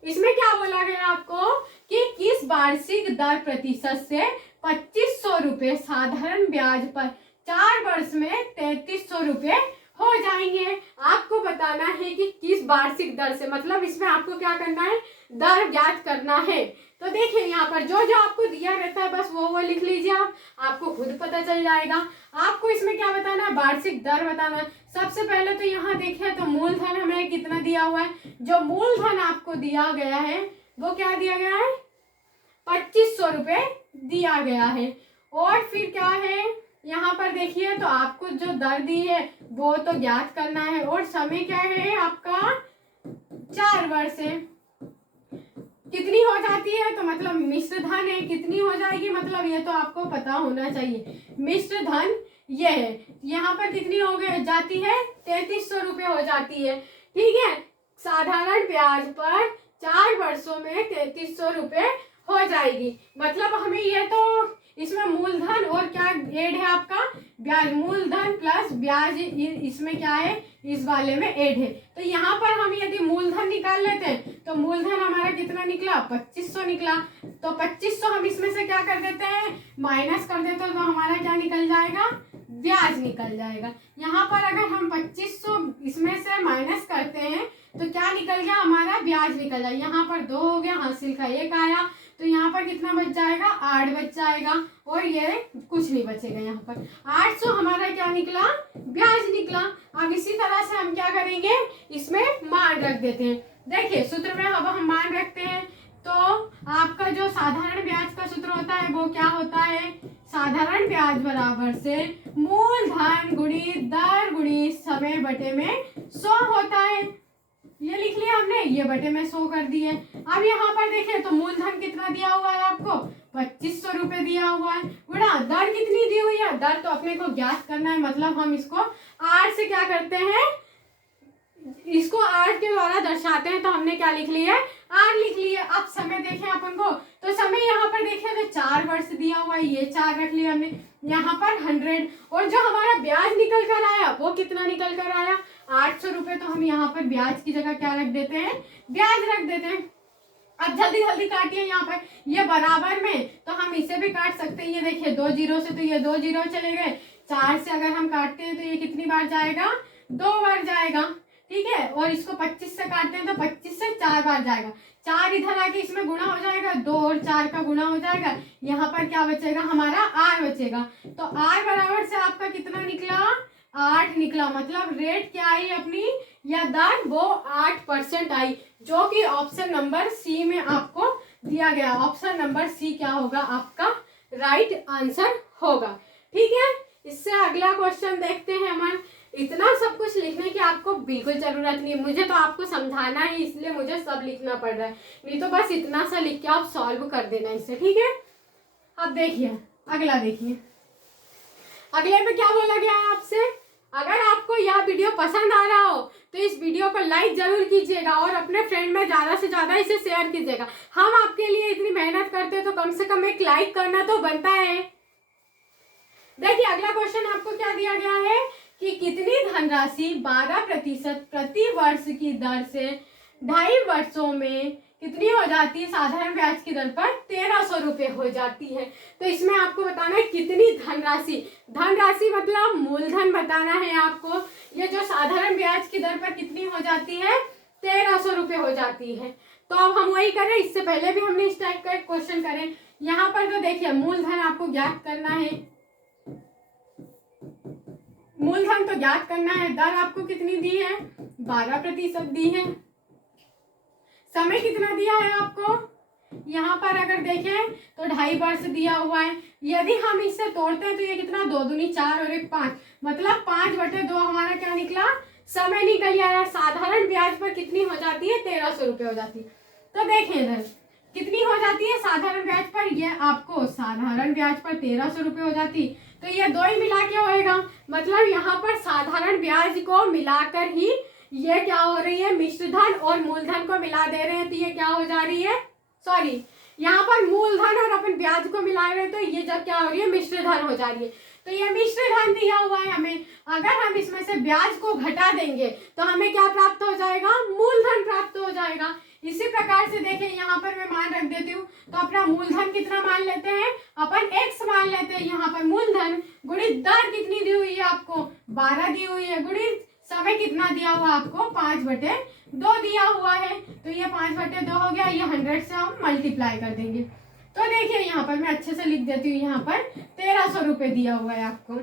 इसमें क्या बोला गया आपको कि किस वार्षिक दर प्रतिशत से 2500 रुपये साधारण ब्याज पर 4 वर्ष में 3300 रुपये हो जाएंगे। आपको बताना है कि किस वार्षिक दर से, मतलब इसमें आपको क्या करना है, दर ज्ञात करना है। तो देखिए यहाँ पर जो जो आपको दिया रहता है बस वो लिख लीजिए आप, आपको खुद पता चल जाएगा। आपको इसमें क्या बताना है, वार्षिक दर बताना है। सबसे पहले तो यहाँ देखिए तो मूलधन हमें कितना दिया हुआ है, जो मूलधन आपको दिया गया है वो क्या दिया गया है, 2500 रुपये दिया गया है। और फिर क्या है यहाँ पर देखिए तो आपको जो दर दी है वो तो ज्ञात करना है और समय क्या है आपका 4 वर्ष है। कितनी हो जाती है तो मतलब मिश्र धन है, कितनी हो जाएगी मतलब ये तो आपको पता होना चाहिए। मिश्र धन ये है, यहाँ पर कितनी हो गई जाती है, 3300 रुपये हो जाती है। ठीक है, साधारण ब्याज पर 4 वर्षों में 3300 रुपये हो जाएगी। मतलब हमें ये तो इसमें मूलधन और क्या ऐड है आपका, ब्याज, मूलधन प्लस ब्याज इसमें क्या है, इस वाले में ऐड है। तो यहाँ पर हम यदि मूलधन निकाल लेते हैं तो मूलधन हमारा कितना निकला, 2500 निकला। तो 2500 हम इसमें से क्या कर देते हैं, माइनस कर देते हैं, तो हमारा क्या निकल जाएगा, ब्याज निकल जाएगा। यहाँ पर अगर हम 2500 इसमें से माइनस करते हैं तो क्या निकल गया, हमारा ब्याज निकल जाएगा। यहाँ पर 2 हो गया, हासिल का 1 आया, तो यहाँ पर कितना बच जाएगा, 8 बच जाएगा और ये कुछ नहीं बचेगा। यहाँ पर 800 हमारा क्या निकला, ब्याज निकला। अब इसी तरह से हम क्या करेंगे, इसमें मान रख देते हैं। देखिए सूत्र में अब हम मान रखते हैं तो आपका जो साधारण ब्याज का सूत्र होता है वो क्या होता है, साधारण ब्याज बराबर से मूलधन गुणी दर गुणी समय बटे में 100 होता है। ये लिख लिया हमने, ये बटे में 100 कर दिए। अब यहाँ पर देखिए तो मूलधन कितना दिया हुआ है आपको, 2500 रुपये दिया हुआ है, गुणा दर कितनी दी हुई है, दर तो अपने को ज्ञात करना है। मतलब हम इसको 8 से क्या करते हैं, इसको 8 के द्वारा दर्शाते हैं। तो हमने क्या लिख लिया है, 8 लिख लिया। अब समय देखें अपन को, तो समय यहाँ पर देखें तो 4 वर्ष दिया हुआ है, ये 4 रख लिया हमने। यहाँ पर 100 और जो हमारा ब्याज निकल कर आया वो कितना निकल कर आया, 800 रुपये। तो हम यहाँ पर ब्याज की जगह क्या रख देते हैं, ब्याज रख देते हैं। अब जल्दी जल्दी काटिए यहाँ पर, ये बराबर में तो हम इसे भी काट सकते हैं। ये देखिए 2 जीरो से तो ये 2 जीरो चले गए, 4 से अगर हम काटते हैं तो ये कितनी बार जाएगा, 2 बार जाएगा। ठीक है, और इसको 25 से काटते हैं तो 25 से 4 बार जाएगा। 4 इधर आके इसमें गुणा हो जाएगा, 2 और 4 का गुणा हो जाएगा, यहाँ पर क्या बचेगा हमारा r बचेगा। तो r बराबर से आपका कितना निकला 8 निकला, मतलब रेट क्या आई अपनी या दर वो 8% आई, जो कि ऑप्शन नंबर सी में आपको दिया गया। ऑप्शन नंबर सी क्या होगा आपका राइट आंसर होगा। ठीक है, इससे अगला क्वेश्चन देखते हैं हम। इतना सब कुछ लिखने की आपको बिल्कुल जरूरत नहीं, मुझे तो आपको समझाना है इसलिए मुझे सब लिखना पड़ रहा है, नहीं तो बस इतना सा लिख के आप सॉल्व कर देना इसे। ठीक है, अब देखिए अगला, देखिए अगले में क्या बोला गया है आपसे। अगर आपको यह वीडियो पसंद आ रहा हो तो इस वीडियो को लाइक जरूर कीजिएगा और अपने फ्रेंड में ज्यादा से ज्यादा इसे शेयर कीजिएगा। हम आपके लिए इतनी मेहनत करते हैं तो कम से कम एक लाइक करना तो बनता है। देखिए अगला क्वेश्चन आपको क्या दिया गया है कि कितनी धनराशि 12% प्रति वर्ष की दर से 2.5 वर्षों में कितनी हो जाती है, साधारण ब्याज की दर पर 1300 रुपये हो जाती है। तो इसमें आपको बताना है कितनी धनराशि, धनराशि मतलब मूलधन बताना है आपको। ये जो साधारण ब्याज की दर पर कितनी हो जाती है 1300 रुपये हो जाती है। तो अब हम वही करें, इससे पहले भी हमने इस टाइप का एक क्वेश्चन करें। यहाँ पर तो देखिए मूलधन आपको ज्ञात करना है, मूलधन तो ज्ञात करना है। दर आपको कितनी दी है 12% दी है। समय कितना दिया है आपको, यहाँ पर अगर देखें तो 2.5 वर्ष दिया हुआ है। यदि हम इससे तोड़ते हैं तो ये कितना 2 दूनी 4 और 1 5, मतलब 5/2 हमारा क्या निकला समय निकल आया। साधारण ब्याज पर कितनी हो जाती है 1300 रुपये हो जाती है। तो देखिए इधर कितनी हो जाती है साधारण ब्याज पर, ये आपको साधारण ब्याज पर 1300 रुपये हो जाती, तो ये दो ही मिला के होएगा, मतलब यहाँ पर साधारण ब्याज को मिलाकर ही ये क्या हो रही है मिश्र धन और मूलधन को मिला दे रहे हैं, तो ये क्या हो जा रही है, सॉरी यहाँ पर मूलधन और अपन ब्याज को मिला रहे हैं तो ये जब क्या हो रही है मिश्र धन हो जा रही है। तो ये मिश्र धन दिया हुआ है हमें, अगर हम इसमें से ब्याज को घटा देंगे तो हमें क्या प्राप्त हो जाएगा मूलधन प्राप्त हो जाएगा। इसी प्रकार से देखिए यहाँ पर मैं मान रख देती हूँ, तो अपना मूलधन कितना मान लेते हैं अपन x मान लेते हैं। यहाँ पर मूलधन गुणित दर कितनी दी हुई है आपको 12 दी हुई है, गुणित समय कितना दिया हुआ आपको 5/2 दिया हुआ है, तो ये 5/2 हो गया, ये 100 से हम मल्टीप्लाई कर देंगे। तो देखिए यहाँ पर मैं अच्छे से लिख देती हूँ, यहाँ पर 1300 रुपये दिया हुआ है आपको।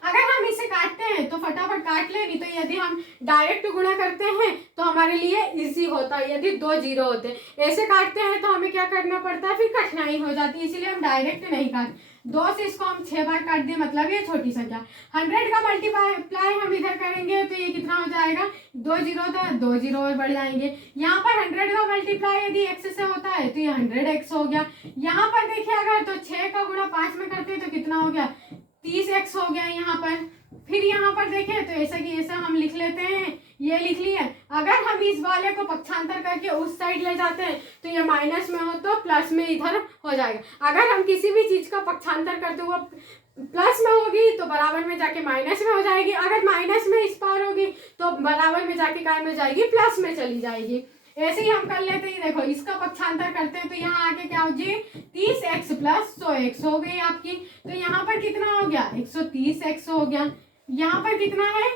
अगर हम इसे काटते हैं तो फटाफट काट ले, नहीं तो यदि हम डायरेक्ट गुणा करते हैं तो हमारे लिए इजी होता है। यदि 2 जीरो होते ऐसे काटते हैं तो हमें क्या करना पड़ता है, फिर कठिनाई हो जाती है, इसीलिए हम डायरेक्ट नहीं काट। 2 से इसको हम 6 बार काट दिए, मतलब ये छोटी संख्या। 100 का मल्टीप्लाई हम इधर करेंगे तो ये कितना हो जाएगा 2 जीरो था, 2 जीरो और बढ़ जाएंगे। यहाँ पर 100 का मल्टीप्लाई यदि x से होता है तो ये 100x हो गया। यहाँ पर देखिए अगर तो 6 का गुणा 5 में करते हैं तो कितना हो गया 30x हो गया यहाँ पर। फिर यहाँ पर देखें तो ऐसा कि ऐसा हम लिख लेते हैं, ये लिख लिया। अगर हम इस वाले को पक्षांतर करके उस साइड ले जाते हैं तो ये माइनस में हो तो प्लस में इधर हो जाएगा। अगर हम किसी भी चीज का पक्षांतर करते हुए प्लस में होगी तो बराबर में जाके माइनस में हो जाएगी, अगर माइनस में इस पार होगी तो बराबर में जाके काय में जाएगी प्लस में चली जाएगी। ऐसे ही हम कर लेते हैं। देखो इसका पक्षांतर करते हैं तो यहाँ आगे क्या हो जी 30x प्लस 100x हो गई आपकी, तो यहाँ पर कितना हो गया 130x हो गया। यहाँ पर कितना है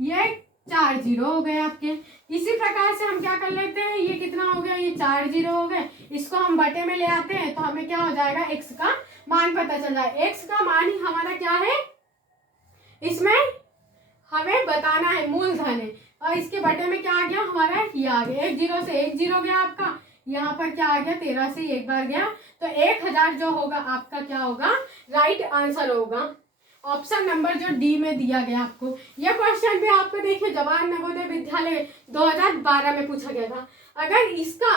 ये 4 जीरो हो गए आपके। इसी प्रकार से हम क्या कर लेते हैं, ये कितना हो गया ये 4 जीरो हो गए, इसको हम बटे में ले आते हैं तो हमें क्या हो जाएगा x का मान पता चल जाए। x का मान ही हमारा क्या है, इसमें हमें बताना है मूलधन है, और इसके बटे में क्या आ गया हमारा ये आ गया 1 जीरो से 1 जीरो गया आपका, यहाँ पर क्या आ गया 13 से एक बार गया, तो 1000 जो होगा आपका क्या होगा राइट आंसर होगा ऑप्शन नंबर जो डी में दिया गया आपको। यह क्वेश्चन भी आपको देखिए जवाहर नवोदय विद्यालय 2012 में पूछा गया था। अगर इसका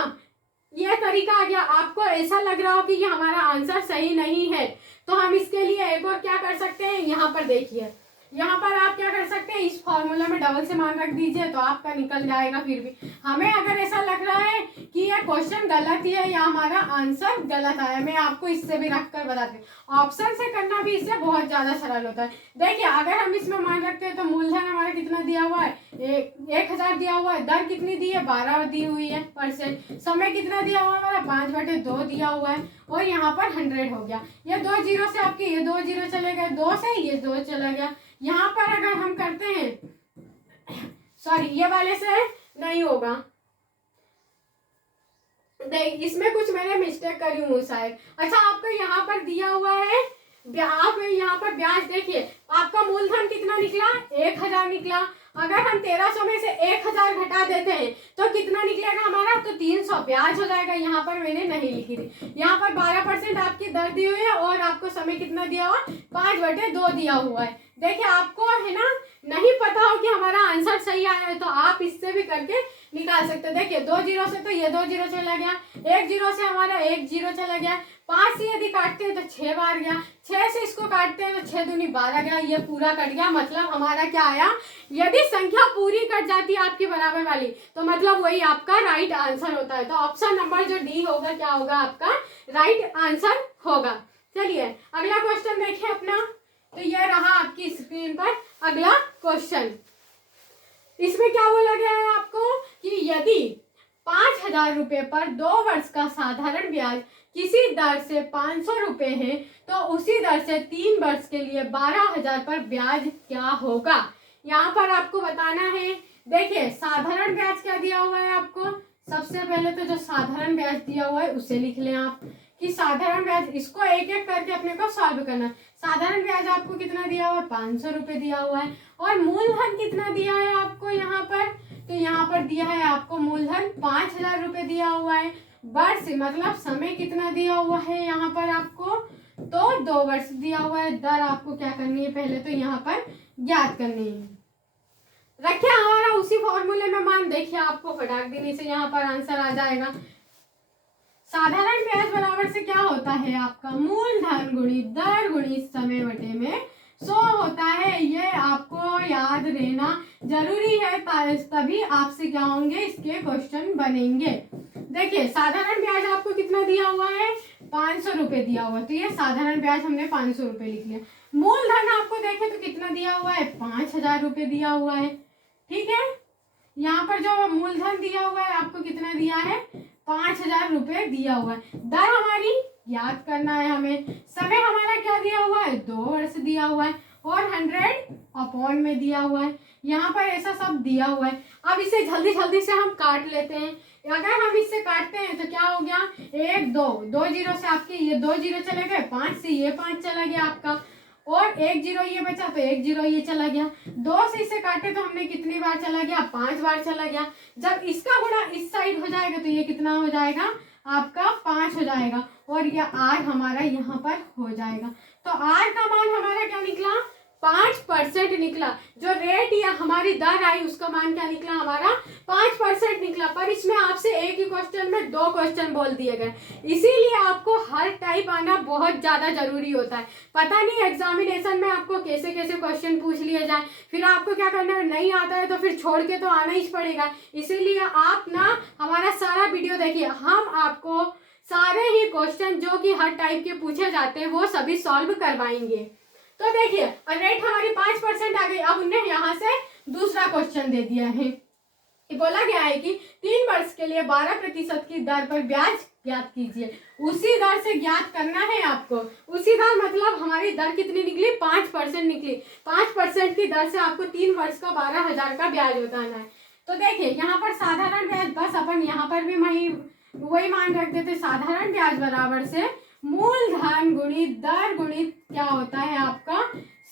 यह तरीका आ गया आपको ऐसा लग रहा हो कि ये हमारा आंसर सही नहीं है, तो हम इसके लिए एक और क्या कर सकते हैं, यहाँ पर देखिए यहाँ पर आप क्या कर सकते हैं इस फॉर्मूला में डबल से मान रख दीजिए तो आपका निकल जाएगा। फिर भी हमें अगर ऐसा लग रहा है कि यह क्वेश्चन गलत ही है या हमारा आंसर गलत आया, मैं आपको इससे भी रख कर बताती हूँ। ऑप्शन से करना भी इससे बहुत ज्यादा सरल होता है। देखिए अगर हम इसमें मान रखते हैं तो मूलधन हमारा कितना दिया हुआ है 1000 दिया हुआ है, दर कितनी दी है 12 दी हुई है %, समय कितना दिया हुआ है हमारा 5/2 दिया हुआ है, और यहाँ पर 100 हो गया। ये 2 जीरो से आपके ये 2 जीरो चले गए, 2 से ये 2 चला गया। यहाँ पर अगर हम करते हैं सॉरी ये वाले से नहीं होगा, देख इसमें कुछ मैंने मिस्टेक करी हूँ शायद। अच्छा आपका यहाँ पर दिया हुआ है आप यहाँ पर ब्याज देखिए, आपका मूलधन कितना निकला, 1000 निकला। अगर हम 1300 में से 1000 घटा देते हैं तो कितना निकलेगा हमारा, तो 300 ब्याज हो जाएगा। यहाँ पर मैंने नहीं लिखी थी, यहाँ पर 12% आपकी दर दी हुई है और आपको समय कितना दिया हुआ, 5/2 दिया हुआ है। देखिए आपको है ना नहीं पता हो कि हमारा आंसर सही आया है तो आप इससे भी करके निकाल सकते हो। देखिए 2 जीरो से तो ये 2 जीरो चला गया, 1 जीरो से हमारा 1 जीरो चला गया, 5 से यदि काटते हैं तो 6 बार गया, 6 से इसको काटते हैं तो 6 दूनी 12 गया, ये पूरा कट गया। मतलब हमारा क्या आया, यदि संख्या पूरी कट जाती है आपकी बराबर वाली तो मतलब वही आपका राइट आंसर होता है। तो ऑप्शन नंबर जो डी होगा क्या होगा, आपका राइट आंसर होगा। चलिए अगला क्वेश्चन देखिए अपना, तो यह रहा आपकी स्क्रीन पर अगला क्वेश्चन। इसमें क्या बोला गया है आपको कि यदि 5000 रुपए पर 2 वर्ष का साधारण ब्याज किसी दर से 500 रुपए है तो उसी दर से 3 वर्ष के लिए 12000 पर ब्याज क्या होगा। यहाँ पर आपको बताना है। देखिए साधारण ब्याज क्या दिया हुआ है आपको, सबसे पहले तो जो साधारण ब्याज दिया हुआ है उसे लिख लें आप कि साधारण ब्याज, इसको एक एक करके अपने को सॉल्व करना। साधारण ब्याज आपको कितना दिया हुआ है, 500 रुपए दिया हुआ है और मूलधन कितना दिया है आपको यहाँ पर, तो यहाँ पर दिया है आपको मूलधन 5000 रुपए दिया हुआ है। वर्ष मतलब समय कितना दिया हुआ है यहाँ पर आपको, तो 2 वर्ष दिया हुआ है। दर आपको क्या करनी है, पहले तो यहाँ पर ज्ञात करनी है। रखिए हमारा उसी फॉर्मूले में मान, देखिए आपको फटाक देने से यहाँ पर आंसर आ जाएगा। साधारण ब्याज बराबर से क्या होता है आपका, मूलधन गुणित दर गुणित समय बटे में 100 होता है। ये आपको याद रहना जरूरी है, तभी आपसे क्या होंगे, इसके क्वेश्चन बनेंगे। देखिए साधारण ब्याज आपको कितना दिया हुआ है, 500 रुपए दिया हुआ, तो ये साधारण ब्याज हमने 500 रुपए लिख लिया। मूलधन आपको देखे तो कितना दिया हुआ है, 5000 रुपए दिया हुआ है। ठीक है, यहाँ पर जो मूलधन दिया हुआ है आपको कितना दिया है, 5000 रुपए दिया हुआ है। दर हमारी याद करना है हमें। समय हमारा क्या दिया हुआ है, 2 वर्ष दिया हुआ है और 100 अपॉन में दिया हुआ है। यहाँ पर ऐसा सब दिया हुआ है। अब इसे जल्दी जल्दी से हम काट लेते हैं। अगर हम इससे काटते हैं तो क्या हो गया, 1 2 जीरो से आपके ये 2 जीरो चले गए, 5 से ये 5 चला गया आपका और 1 जीरो ये बचा तो 1 जीरो ये चला गया। 2 से इसे काटे तो हमने कितनी बार चला गया, 5 बार चला गया। जब इसका गुणा इस साइड हो जाएगा तो ये कितना हो जाएगा आपका, 5 हो जाएगा और ये आर हमारा यहाँ पर हो जाएगा। तो आर का मान हमारा क्या निकला, 5% निकला। जो रेट या हमारी दर आई उसका मान क्या निकला हमारा, 5% निकला। पर इसमें आपसे एक ही क्वेश्चन में 2 क्वेश्चन बोल दिए गए, इसीलिए आपको हर टाइप आना बहुत ज्यादा जरूरी होता है। पता नहीं एग्जामिनेशन में आपको कैसे कैसे क्वेश्चन पूछ लिए जाए, फिर आपको क्या करना है, नहीं आता है तो फिर छोड़ के तो आना ही पड़ेगा। इसीलिए आप ना हमारा सारा वीडियो देखिए, हम आपको सारे ही क्वेश्चन जो कि हर टाइप के पूछे जाते हैं वो सभी सॉल्व करवाएंगे। तो देखिए रेट हमारी 5% आ गई। अब उन्हें यहाँ से दूसरा क्वेश्चन दे दिया है, बोला गया है कि 3 वर्ष के लिए 12% की दर पर ब्याज ज्ञात कीजिए। उसी दर से ज्ञात करना है आपको। उसी दर मतलब हमारी दर कितनी निकली, 5% निकली। 5% की दर से आपको 3 वर्ष का 12000 का ब्याज बताना है। तो देखिए यहाँ पर साधारण ब्याज, बस अपन यहाँ पर भी वही मान रख देते, साधारण ब्याज बराबर से मूलधन गुणित दर गुणित क्या होता है आपका,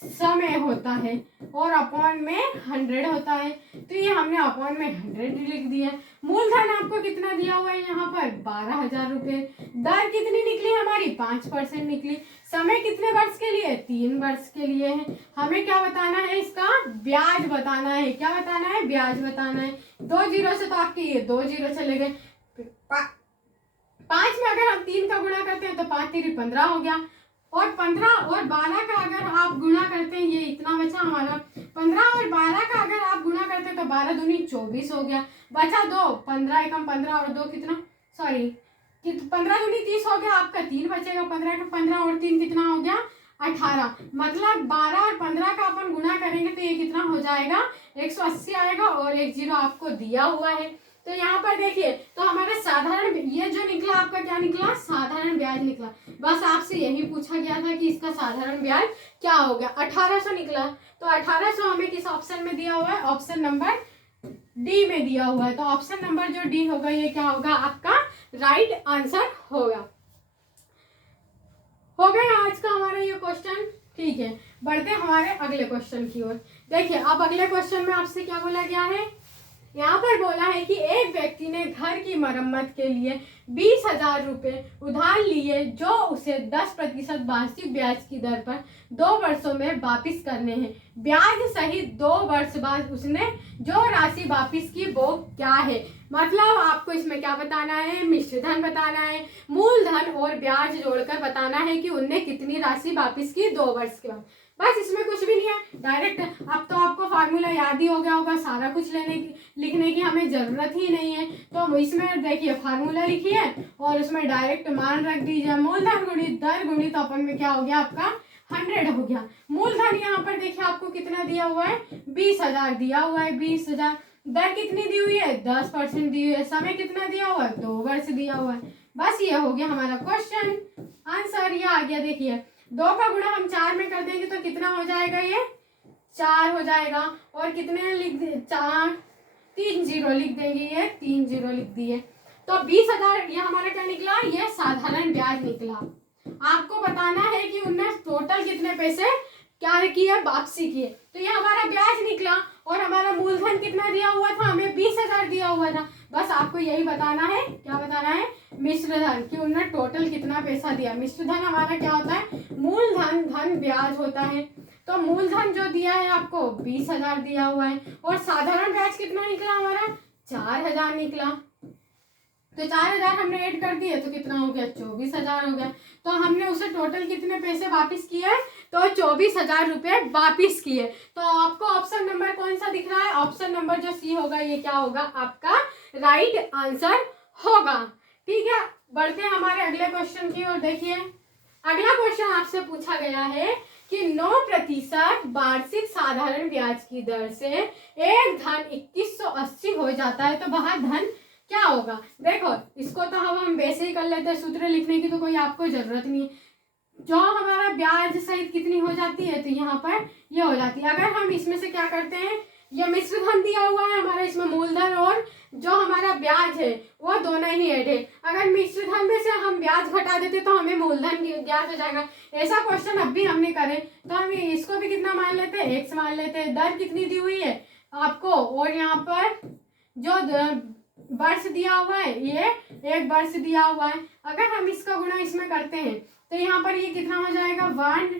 समय होता है और अपॉन में 100 होता है। तो ये हमने अपॉन में 100 लिख दिया। मूलधन आपको कितना दिया हुआ है यहाँ पर, 12000 रुपए। दर कितनी निकली हमारी, 5% निकली। समय कितने वर्ष के लिए, 3 वर्ष के लिए है। हमें क्या बताना है, इसका ब्याज बताना है। क्या बताना है, ब्याज बताना है। 2 जीरो से तो आपके ये 2 जीरो चले गए। 5 में अगर हम 3 का गुणा करते हैं तो 5 3 15 हो गया और 15 और 12 का अगर आप गुणा करते हैं, ये इतना बचा हमारा। 15 और 12 का अगर आप गुणा करते हैं तो 12 दूनी 24 हो गया। बचा 2, 15 एकम 15 और 2 कितना, सॉरी 15 दूनी 30 हो गया आपका, 3 बचेगा। 15 एकम 15 और 3 कितना हो गया, 18। मतलब 12 और 15 का अपन गुणा करेंगे तो ये कितना हो जाएगा, 180 आएगा और 1 जीरो आपको दिया हुआ है। तो यहाँ पर देखिए, तो हमारा साधारण ये जो निकला आपका क्या निकला, साधारण ब्याज निकला। बस आपसे यही पूछा गया था कि इसका साधारण ब्याज क्या हो गया, 1800 निकला। तो 1800 हमें किस ऑप्शन में दिया हुआ है, ऑप्शन नंबर डी में दिया हुआ है। तो ऑप्शन नंबर जो डी होगा ये क्या होगा आपका राइट आंसर होगा। हो गया आज का हमारा ये क्वेश्चन। ठीक है, बढ़ते हमारे अगले क्वेश्चन की ओर। देखिए अब अगले क्वेश्चन में आपसे क्या बोला गया है, यहाँ पर बोला है कि एक व्यक्ति ने घर की मरम्मत के लिए 20,000 रुपये उधार लिए जो उसे 10% वार्षिक ब्याज की दर पर 2 वर्षों में वापिस करने हैं। ब्याज सहित 2 वर्ष बाद उसने जो राशि वापिस की वो क्या है। मतलब आपको इसमें क्या बताना है, मिश्र धन बताना है, मूलधन और ब्याज जोड़कर बताना है कि उनने कितनी राशि वापिस की 2 वर्ष के बाद। बस इसमें कुछ भी नहीं है, डायरेक्ट। अब तो आपको फार्मूला याद ही हो गया होगा, सारा कुछ लिखने की हमें जरूरत ही नहीं है। तो इसमें देखिए फार्मूला लिखिए और उसमें डायरेक्ट मान रख दीजिए, मूलधन गुणित दर गुणित अपन में क्या हो गया आपका 100 हो गया। मूलधन यहाँ पर देखिए आपको कितना दिया हुआ है, 20,000 दिया हुआ है, 20,000। दर कितनी दी हुई है, 10% दी हुई है। समय कितना दिया हुआ है, 2 वर्ष दिया हुआ है। बस ये हो गया हमारा क्वेश्चन आंसर, ये आ गया। देखिए 2 का गुणा हम 4 में कर देंगे तो कितना हो जाएगा, ये 4 हो जाएगा। और कितने लिख दे, 4 3 0 लिख देंगे, ये 3 0 लिख दिए। तो 20,000 ये हमारा क्या निकला, ये साधारण ब्याज निकला। आपको बताना है कि उनने टोटल कितने पैसे क्या किए, वापसी किए। तो ये हमारा ब्याज निकला और हमारा मूलधन कितना दिया हुआ था, हमें 20,000 दिया हुआ था। बस आपको यही बताना है, क्या बताना है, मिश्र धन, कि उन्होंने टोटल कितना पैसा दिया। मिश्र धन हमारा क्या होता है, मूलधन धन ब्याज होता है। तो मूलधन जो दिया है आपको 20,000 दिया हुआ है और साधारण ब्याज कितना निकला हमारा 4,000 निकला। तो 4,000 हमने ऐड कर दिए तो कितना हो गया, 24,000 हो गया। तो हमने उसे टोटल कितने पैसे वापस किए, तो 24,000 रुपये वापिस किए। तो आपको ऑप्शन नंबर कौन सा दिख रहा है, ऑप्शन नंबर जो सी होगा ये क्या होगा, आपका राइट आंसर होगा। ठीक है, बढ़ते हैं हमारे अगले क्वेश्चन की ओर। देखिए अगला क्वेश्चन आपसे पूछा गया है कि 9% वार्षिक साधारण ब्याज की दर से एक धन 2180 हो जाता है तो वह धन क्या होगा। देखो इसको तो हम वैसे ही कर लेते हैं, सूत्र लिखने की तो कोई आपको जरूरत नहीं है। जो हमारा ब्याज सहित कितनी हो जाती है, तो यहाँ पर ये हो जाती है। अगर हम इसमें से क्या करते हैं, ये मिश्र धन दिया हुआ है हमारा, इसमें मूलधन और जो हमारा ब्याज है वो दोनों ही ऐड है। अगर मिश्र धन में से हम ब्याज घटा देते तो हमें मूलधन ज्ञात हो जाएगा। ऐसा क्वेश्चन अब भी हमने करे तो हम इसको भी कितना मान लेते हैं, x मान लेते हैं। दर कितनी दी हुई है आपको, और यहाँ पर जो वर्ष दिया हुआ है ये 1 वर्ष दिया हुआ है। अगर हम इसका गुणा इसमें करते हैं तो यहाँ पर ये कितना हो जाएगा 1,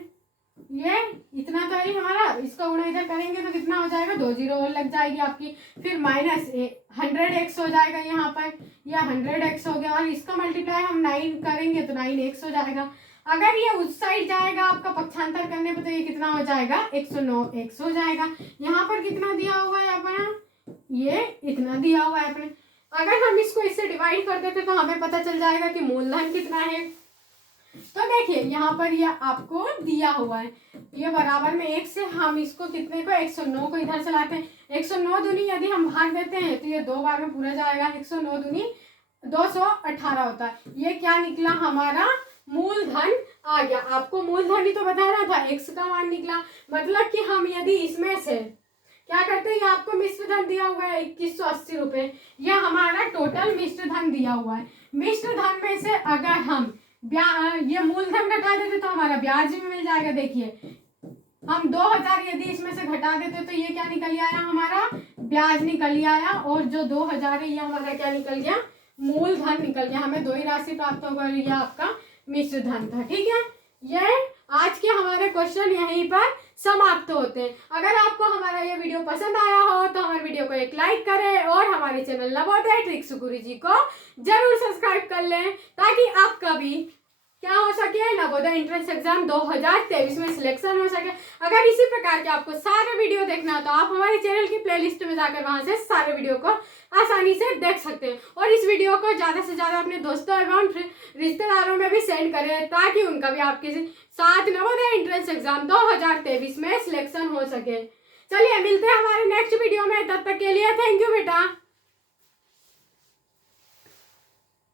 ये इतना तो है हमारा, इसका गुणा इधर करेंगे तो कितना हो जाएगा, 2 0 और लग जाएगी आपकी। फिर माइनस 100x हो जाएगा, यहाँ पर यह 100x हो गया। और इसका मल्टीप्लाई हम 9 करेंगे तो 9x हो जाएगा। अगर ये उस साइड जाएगा आपका पक्षांतर करने पर तो ये कितना हो जाएगा, 109x हो जाएगा। यहाँ पर कितना दिया हुआ है अपना, ये इतना दिया हुआ है अपने। अगर हम इसको इससे डिवाइड कर देते तो हमें पता चल जाएगा कि मूलधन कितना है। तो देखिए यहाँ पर ये आपको दिया हुआ है, ये बराबर में 1 से हम इसको कितने को 109 को इधर से लाते हैं। 109 दूनी यदि हम भाग देते हैं तो ये 2 बार में पूरा जाएगा। 109 दूनी 218 होता है। ये क्या निकला हमारा, मूलधन आ गया। आपको मूलधन ही तो बताना था, x का मान निकला। मतलब कि हम यदि इसमें से क्या करते हैं, आपको मिश्र धन दिया हुआ है 2180 रुपये, यह हमारा टोटल मिश्र धन दिया हुआ है। मिश्र धन में से अगर हम ये मूलधन घटा देते तो हमारा ब्याज भी मिल जाएगा। देखिए हम 2000 यदि इसमें से घटा देते तो ये क्या निकल आया, हमारा ब्याज निकल आया। और जो 2000 है ये हमारा क्या निकल गया, मूलधन निकल गया। हमें 2 ही राशि प्राप्त होगा, ये आपका मिश्र धन था। ठीक है, ये आज के हमारे क्वेश्चन यहीं पर समाप्त होते हैं। अगर आपको हमारा ये वीडियो पसंद आया हो तो हमारे वीडियो को एक लाइक करें और हमारे चैनल नवोदय ट्रिक्स गुरुजी को जरूर सब्सक्राइब कर लें ताकि आपका भी क्या हो सके, नवोदय एंट्रेंस एग्जाम 2023 में सिलेक्शन हो सके। अगर इसी प्रकार के आपको सारे वीडियो देखना है तो आप हमारे चैनल की प्लेलिस्ट में जाकर वहां से सारे वीडियो को आसानी से देख सकते हैं। और इस वीडियो को ज़्यादा से ज़्यादा अपने दोस्तों एवं रिश्तेदारों में भी सेंड करें ताकि उनका भी आपके साथ नवोदय एंट्रेंस एग्जाम 2023 में सिलेक्शन हो सके। चलिए मिलते हैं हमारे नेक्स्ट वीडियो में, तब तक के लिए थैंक यू बेटा।